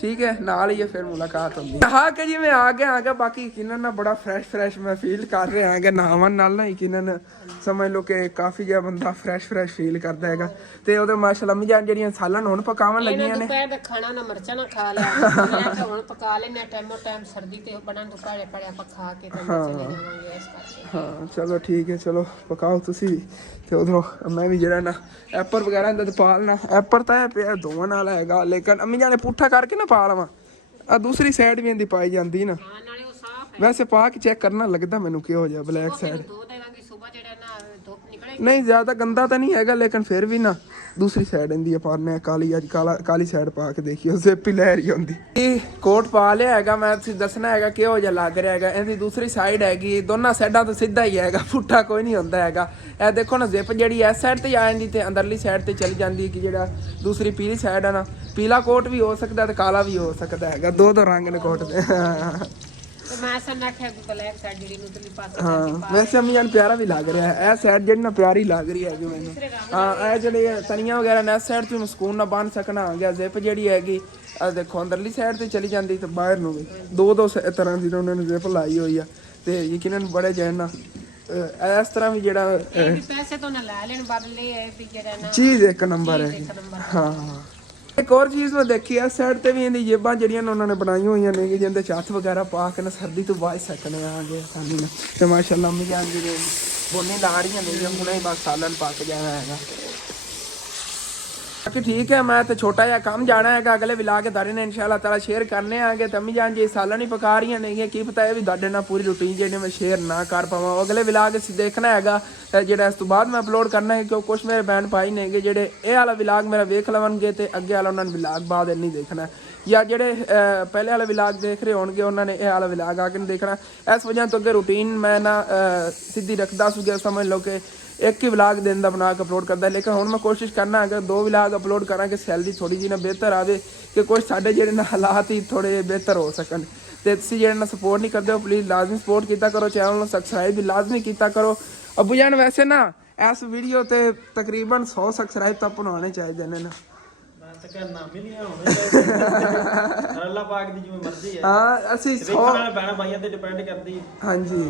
ਠੀਕ ਹੈ ਨਾਲ ਹੀ ਫਿਰ ਮੁਲਾਕਾਤ ਹੁੰਦੀ ਹੈ। ਹਾਂ ਕਿ ਜੀ ਮੈਂ ਆ ਗਿਆ ਬਾਕੀ ਯਕੀਨਨ ਨਾ ਬੜਾ ਫਰੈਸ਼ ਮੈਂ ਫੀਲ ਕਰ ਰਿਹਾ ਹੈਗਾ। ਨਹਾਵਣ ਨਾਲ ਨਾ ਯਕੀਨਨ ਸਮਝ ਲਓ ਕਿ ਕਾਫੀ ਜਿਹਾ ਬੰਦਾ ਫਰੈਸ਼ ਫੀਲ ਕਰਦਾ ਹੈਗਾ। ਤੇ ਉਹਦੇ ਮਾਸ਼ਾਅੱਲਾ ਅੰਮੀ ਜਾਨ ਜਿਹੜੀਆਂ ਸਾਲਨ ਹੁਣ ਪਕਾਉਣ ਲੱਗੀਆਂ ਨੇ। ਦੁਪਹਿਰ ਦਾ ਖਾਣਾ ਨਾ ਮਿਰਚਾਂ ਨਾ ਖਾ ਲਿਆ ਮੈਂ ਤਾਂ ਹੁਣ ਪਕਾ ਲੈਣਾ ਟਾਈਮ ਸਰਦੀ ਤੇ ਬਣਨ ਤੋਂ ਪੜੇ ਆਪਾਂ ਖਾ ਕੇ ਤੇ ਚਲੇ ਜਾਵਾਂਗੇ ਇਸ ਕਰਕੇ। ਹਾਂ ਚਲੋ ਠੀਕ ਹੈ, ਚਲੋ ਪਕਾਓ ਤੁਸੀਂ ਵੀ ਤੇ ਉਧਰੋਂ ਮੈਂ ਵੀ ਜਿਹੜਾ ਨਾ ਐਪਰ ਵਗੈਰਾ ਇਹਦਾ ਪਾ ਲੈਣਾ। ਐਪਰ ਤਾਂ ਇਹ ਪਿਆ ਦੋਵਾਂ ਨਾਲ ਹੈਗਾ, ਲੇਕਿਨ ਅੰਮੀ ਜਾਨ ਨੇ ਪੁੱਠਾ ਕਰਕੇ ਨਾ ਪਾ ਲਵਾਂ। ਆ ਦੂਸਰੀ ਸਾਈਡ ਵੀ ਇਹਦੀ ਪਾਈ ਜਾਂਦੀ ਨਾ, ਨਾਲੇ ਉਹ ਸਾਫ਼ ਹੈ। ਵੈਸੇ ਪਾ ਕੇ ਚੈੱਕ ਕਰਨਾ ਲੱਗਦਾ ਮੈਨੂੰ ਕਿਹੋ ਜਿਹਾ ਬਲੈਕ ਸਾਈਡ। ਦੋ ਦੇਵਾਂਗੇ ਸਵੇਰ ਜਿਹੜਾ ਨਾ ਧੁੱਪ ਨਿਕਲੇ ਨਹੀਂ ਜ਼ਿਆਦਾ ਗੰਦਾ ਤਾਂ ਨਹੀਂ ਹੈਗਾ, ਲੇਕਿਨ ਫਿਰ ਵੀ ਨਾ ਦੂਸਰੀ ਸਾਈਡ ਇਹਦੀ ਪਾਣੇ ਕਾਲੀ ਅੱਜ ਕਾਲੀ ਸਾਈਡ ਪਾ ਕੇ ਦੇਖੀਓ ਜ਼ਿਪ ਹੀ ਲੈ ਰਹੀ ਹੁੰਦੀ। ਇਹ ਕੋਟ ਪਾ ਲਿਆ ਹੈਗਾ, ਮੈਂ ਤੁਸੀਂ ਦੱਸਣਾ ਹੈਗਾ ਕਿਹੋ ਜਿਹਾ ਲੱਗ ਰਿਹਾ ਹੈਗਾ। ਇਹਦੀ ਦੂਸਰੀ ਸਾਈਡ ਹੈਗੀ, ਦੋਨਾਂ ਸਾਈਡਾਂ ਤੋਂ ਸਿੱਧਾ ਹੀ ਹੈਗਾ, ਪੁੱਠਾ ਕੋਈ ਨਹੀਂ ਹੁੰਦਾ ਹੈਗਾ। ਇਹ ਦੇਖੋ ਨਾ ਜ਼ਿਪ ਜਿਹੜੀ ਇਸ ਸਾਈਡ ਤੇ ਆ ਜਾਂਦੀ ਤੇ ਅੰਦਰਲੀ ਸਾਈਡ ਤੇ ਚਲੀ ਜਾਂਦੀ ਹੈ ਕਿ ਜਿਹੜਾ ਦੂਸਰੀ ਪੀਲੀ ਸਾਈਡ ਹੈ ਨਾ, ਪੀਲਾ ਕੋਟ ਵੀ ਹੋ ਸਕਦਾ ਤੇ ਕਾਲਾ ਵੀ ਹੋ ਸਕਦਾ ਹੈਗਾ, ਦੋ ਰੰਗ ਨੇ ਕੋਟ ਦੇ। ਮੈਂ ਸਨ ਕਿ ਬਲੈਕ ਸਾਈਡ ਜਿਹੜੀ ਨੂਤਲੀ ਪਾਸੇ ਹਾਂ ਵੈਸੇ ਅੰਮੀ ਜਾਨ ਪਿਆਰਾ ਵੀ ਲੱਗ ਰਿਹਾ ਹੈ। ਇਹ ਸਾਈਡ ਜਿਹੜੀ ਨਾ ਪਿਆਰੀ ਲੱਗ ਰਹੀ ਹੈਗੀ ਮੈਨੂੰ। ਹਾਂ ਇਹ ਜਿਹੜੇ ਤਨੀਆਂ ਵਗੈਰਾ ਨੇ ਇਸ ਸਾਈਡ ਤੋਂ ਸਕੂਨ ਨਾਲ ਬੰਨ ਸਕਣਾ ਆ ਗਿਆ। ਜ਼ਿਪ ਜਿਹੜੀ ਹੈਗੀ ਆ ਦੇਖੋ ਅੰਦਰਲੀ ਸਾਈਡ ਤੇ ਚਲੀ ਜਾਂਦੀ ਤੇ ਬਾਹਰ ਨੂੰ ਵੀ ਦੋ ਤਰ੍ਹਾਂ ਦੀ ਉਹਨਾਂ ਨੇ ਜ਼ਿਪ ਲਾਈ ਹੋਈ ਆ। ਤੇ ਯਕੀਨਨ ਬੜੇ ਜੈਨ ਨਾ ਇਸ ਤਰ੍ਹਾਂ ਵੀ ਜਿਹੜਾ ਪੈਸੇ ਤੋਂ ਨਾ ਲੈ ਲੈਣ ਬਦਲੇ ਹੈ ਵੀ ਜਿਹੜਾ ਨਾ ਚੀਜ਼ ਇੱਕ ਨੰਬਰ ਹੈ। ਹਾਂ ਇੱਕ ਹੋਰ ਚੀਜ਼ ਮੈਂ ਦੇਖੀ ਇਸ ਸਾਈਡ ਤੇ ਵੀ ਇਹਦੀ ਜੇਬਾਂ ਜਿਹੜੀਆਂ ਉਹਨਾਂ ਨੇ ਬਣਾਈਆਂ ਹੋਈਆਂ ਨੇ ਜਿਹਦੇ ਚ ਹੱਥ ਵਗੈਰਾ ਪਾ ਕੇ ਨਾ ਸਰਦੀ ਤੋਂ ਬਚ ਸਕਣੇ ਆਗੇ ਆਸਾਨੀ ਨਾਲ। ਤੇ ਮਾਸ਼ਾਅੱਲਾ ਅੰਮੀ ਜਾਨ ਜੀ ਬੋਨੀ ਲਾ ਰਹੀਆਂ ਨੇ ਹੁਣੇ ਹੀ ਬਸ ਸਾਲਨ ਪਾ ਕੇ ਜਾਣਾ ਹੈਗਾ। ਬਾਕੀ ਠੀਕ ਹੈ, ਮੈਂ ਤੇ ਛੋਟਾ ਜਿਹਾ ਕੰਮ ਜਾਣਾ ਹੈਗਾ, ਅਗਲੇ ਵਲੌਗ ਕੇ ਤੁਹਾਡੇ ਨਾਲ ਇਨਸ਼ਾਅੱਲਾ ਤਾਲਾ ਸ਼ੇਅਰ ਕਰਨੇ ਆਗੇ। ਤੇ ਅੰਮੀ ਜਾਨ ਜੀ ਸਾਲਾਂ ਨਹੀਂ ਪਕਾ ਰਹੀਆਂ ਨੇਗੀਆਂ, ਕੀ ਪਤਾ ਇਹ ਵੀ ਤੁਹਾਡੇ ਨਾਲ ਪੂਰੀ ਰੂਟੀਨ ਜਿਹੜੀ ਮੈਂ ਸ਼ੇਅਰ ਨਾ ਕਰ ਪਾਵਾਂ। ਉਹ ਅਗਲੇ ਵਲੌਗ ਅਸੀਂ ਦੇਖਣਾ ਹੈਗਾ ਜਿਹੜਾ ਇਸ ਤੋਂ ਬਾਅਦ ਮੈਂ ਅਪਲੋਡ ਕਰਨਾ ਹੈ, ਕਿਉਂ ਕੁਛ ਮੇਰੇ ਭੈਣ ਭਾਈ ਨੇਗੇ ਜਿਹੜੇ ਇਹ ਵਾਲਾ ਵਲੌਗ ਮੇਰਾ ਵੇਖ ਲਵਣਗੇ ਤੇ ਅੱਗੇ ਵਾਲਾ ਉਹਨਾਂ ਨੂੰ ਵਲੌਗ ਬਾਅਦ ਨਹੀਂ ਦੇਖਣਾ, ਜਾਂ ਜਿਹੜੇ ਪਹਿਲੇ ਵਾਲੇ ਵਲੌਗ ਦੇਖ ਰਹੇ ਹੋਣਗੇ ਉਹਨਾਂ ਨੇ ਇਹ ਵਾਲਾ ਵਲੌਗ ਆ ਕੇ ਨਹੀਂ ਦੇਖਣਾ। ਇਸ ਵਜ੍ਹਾ ਤੋਂ ਅੱਗੇ ਰੂਟੀਨ ਮੈਂ ਨਾ ਸਿੱਧੀ ਰੱਖਦਾ ਸੀਗਾ, ਸਮਝ ਲਓ ਕਿ ਇੱਕ ਹੀ ਵਲੌਗ ਦਿਨ ਦਾ ਬਣਾ ਕੇ ਅਪਲੋਡ ਕਰਦਾ। ਲੇਕਿਨ ਹੁਣ ਮੈਂ ਕੋਸ਼ਿਸ਼ ਕਰਨਾ ਅਗਰ 2 ਵਲੌਗ ਅਪਲੋਡ ਕਰਾਂ ਕਿ ਸੈਲਰੀ ਥੋੜੀ ਜਿਹੀ ਨਾ ਬਿਹਤਰ ਆਵੇ, ਕਿ ਕੁਝ ਸਾਡੇ ਜਿਹੜੇ ਨਾ ਹਾਲਾਤ ਹੀ ਥੋੜੇ ਬਿਹਤਰ ਹੋ ਸਕਣ। ਤੇ ਤੁਸੀਂ ਜਿਹੜੇ ਨਾ ਸਪੋਰਟ ਨਹੀਂ ਕਰਦੇ ਹੋ ਪਲੀਜ਼ ਲਾਜ਼ਮੀ ਸਪੋਰਟ ਕੀਤਾ ਕਰੋ, ਚੈਨਲ ਨੂੰ ਸਬਸਕ੍ਰਾਈਬ ਵੀ ਲਾਜ਼ਮੀ ਕੀਤਾ ਕਰੋ। ਅੱਬੂ ਜਾਨ ਵੈਸੇ ਨਾ ਇਸ ਵੀਡੀਓ ਤੇ ਤਕਰੀਬਨ 100 ਸਬਸਕ੍ਰਾਈਬ ਤਾਂ ਬਣਾਉਣੇ ਚਾਹੀਦੇ ਨੇ ਨਾ। ਤਾਂ ਕਰਨਾ ਮਿਲੀਆਂ ਹੋਣੇ ਚਾਹੀਦੇ ਅੱਲਾਹ ਪਾਕ ਦੀ ਜਿਵੇਂ ਮਰਜ਼ੀ ਹੈ। ਹਾਂ ਅਸੀਂ 100 ਨਾਲ ਬਹਿਣਾ ਬਾਈਆਂ ਤੇ ਡਿਪੈਂਡ ਕਰਦੀ। ਹਾਂਜੀ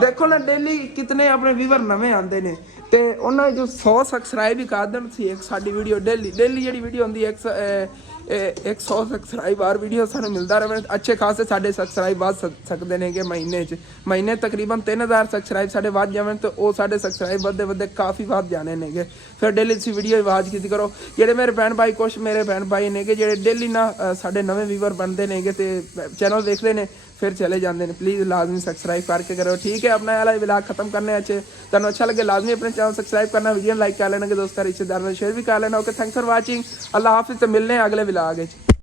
ਦੇਖੋ ਨਾ ਡੇਲੀ ਕਿਤਨੇ ਆਪਣੇ ਵੀਵਰ ਨਵੇਂ ਆਉਂਦੇ ਨੇ ਤੇ ਉਹਨਾਂ ਜੋ 100 ਸਬਸਕ੍ਰਾਈਬ ਹੀ ਕਰ ਦੇਣ ਸੀ ਇੱਕ ਸਾਡੀ ਵੀਡੀਓ ਡੇਲੀ ਜਿਹੜੀ ਵੀਡੀਓ ਹੁੰਦੀ 100 ਸਬਸਕ੍ਰਾਈਬ ਹਰ ਵੀਡੀਓ ਸਾਨੂੰ ਮਿਲਦਾ ਰਹੇ, ਅੱਛੇ ਖਾਸੇ ਸਾਡੇ ਸਬਸਕ੍ਰਾਈਬ ਵੱਧ ਸਕਦੇ ਨੇ ਕਿ ਮਹੀਨੇ ਤਕਰੀਬਨ 3000 ਸਬਸਕ੍ਰਾਈਬ ਸਾਡੇ ਵੱਧ ਜਾਵਣ ਤੇ ਉਹ ਸਾਡੇ ਸਬਸਕ੍ਰਾਈਬ ਵੱਧਦੇ ਕਾਫੀ ਵੱਧ ਜਾਣੇ ਨੇਗੇ। ਫਿਰ ਡੇਲੀ ਤੁਸੀਂ ਵੀਡੀਓ ਆਵਾਜ਼ ਕੀਤੀ ਕਰੋ। ਜਿਹੜੇ ਮੇਰੇ ਭੈਣ ਭਾਈ ਕੁਛ ਮੇਰੇ ਭੈਣ ਭਾਈ ਨੇਗੇ ਜਿਹੜੇ ਡੇਲੀ ਨਾ ਸਾਡੇ ਨਵੇਂ ਵੀਵਰ ਬਣਦੇ ਨੇਗੇ ਤੇ ਚੈਨਲ ਦੇਖਦੇ ਨੇ फिर चले जाते हैं, प्लीज़ लाजमी सब्सक्राइब करके करो। ठीक है, अपना वाला व्लॉग खत्म करने अच्छे तुम अच्छा लगे लाजमी अपने चैनल सब्सक्राइब करना, वीडियो लाइक कर लेना, दोस्तों रिश्तेदारों शेयर भी कर लेना। ओके, थैंक्स फॉर वाचिंग, अल्लाह हाफिज़। तो मिलने अगले व्लॉग।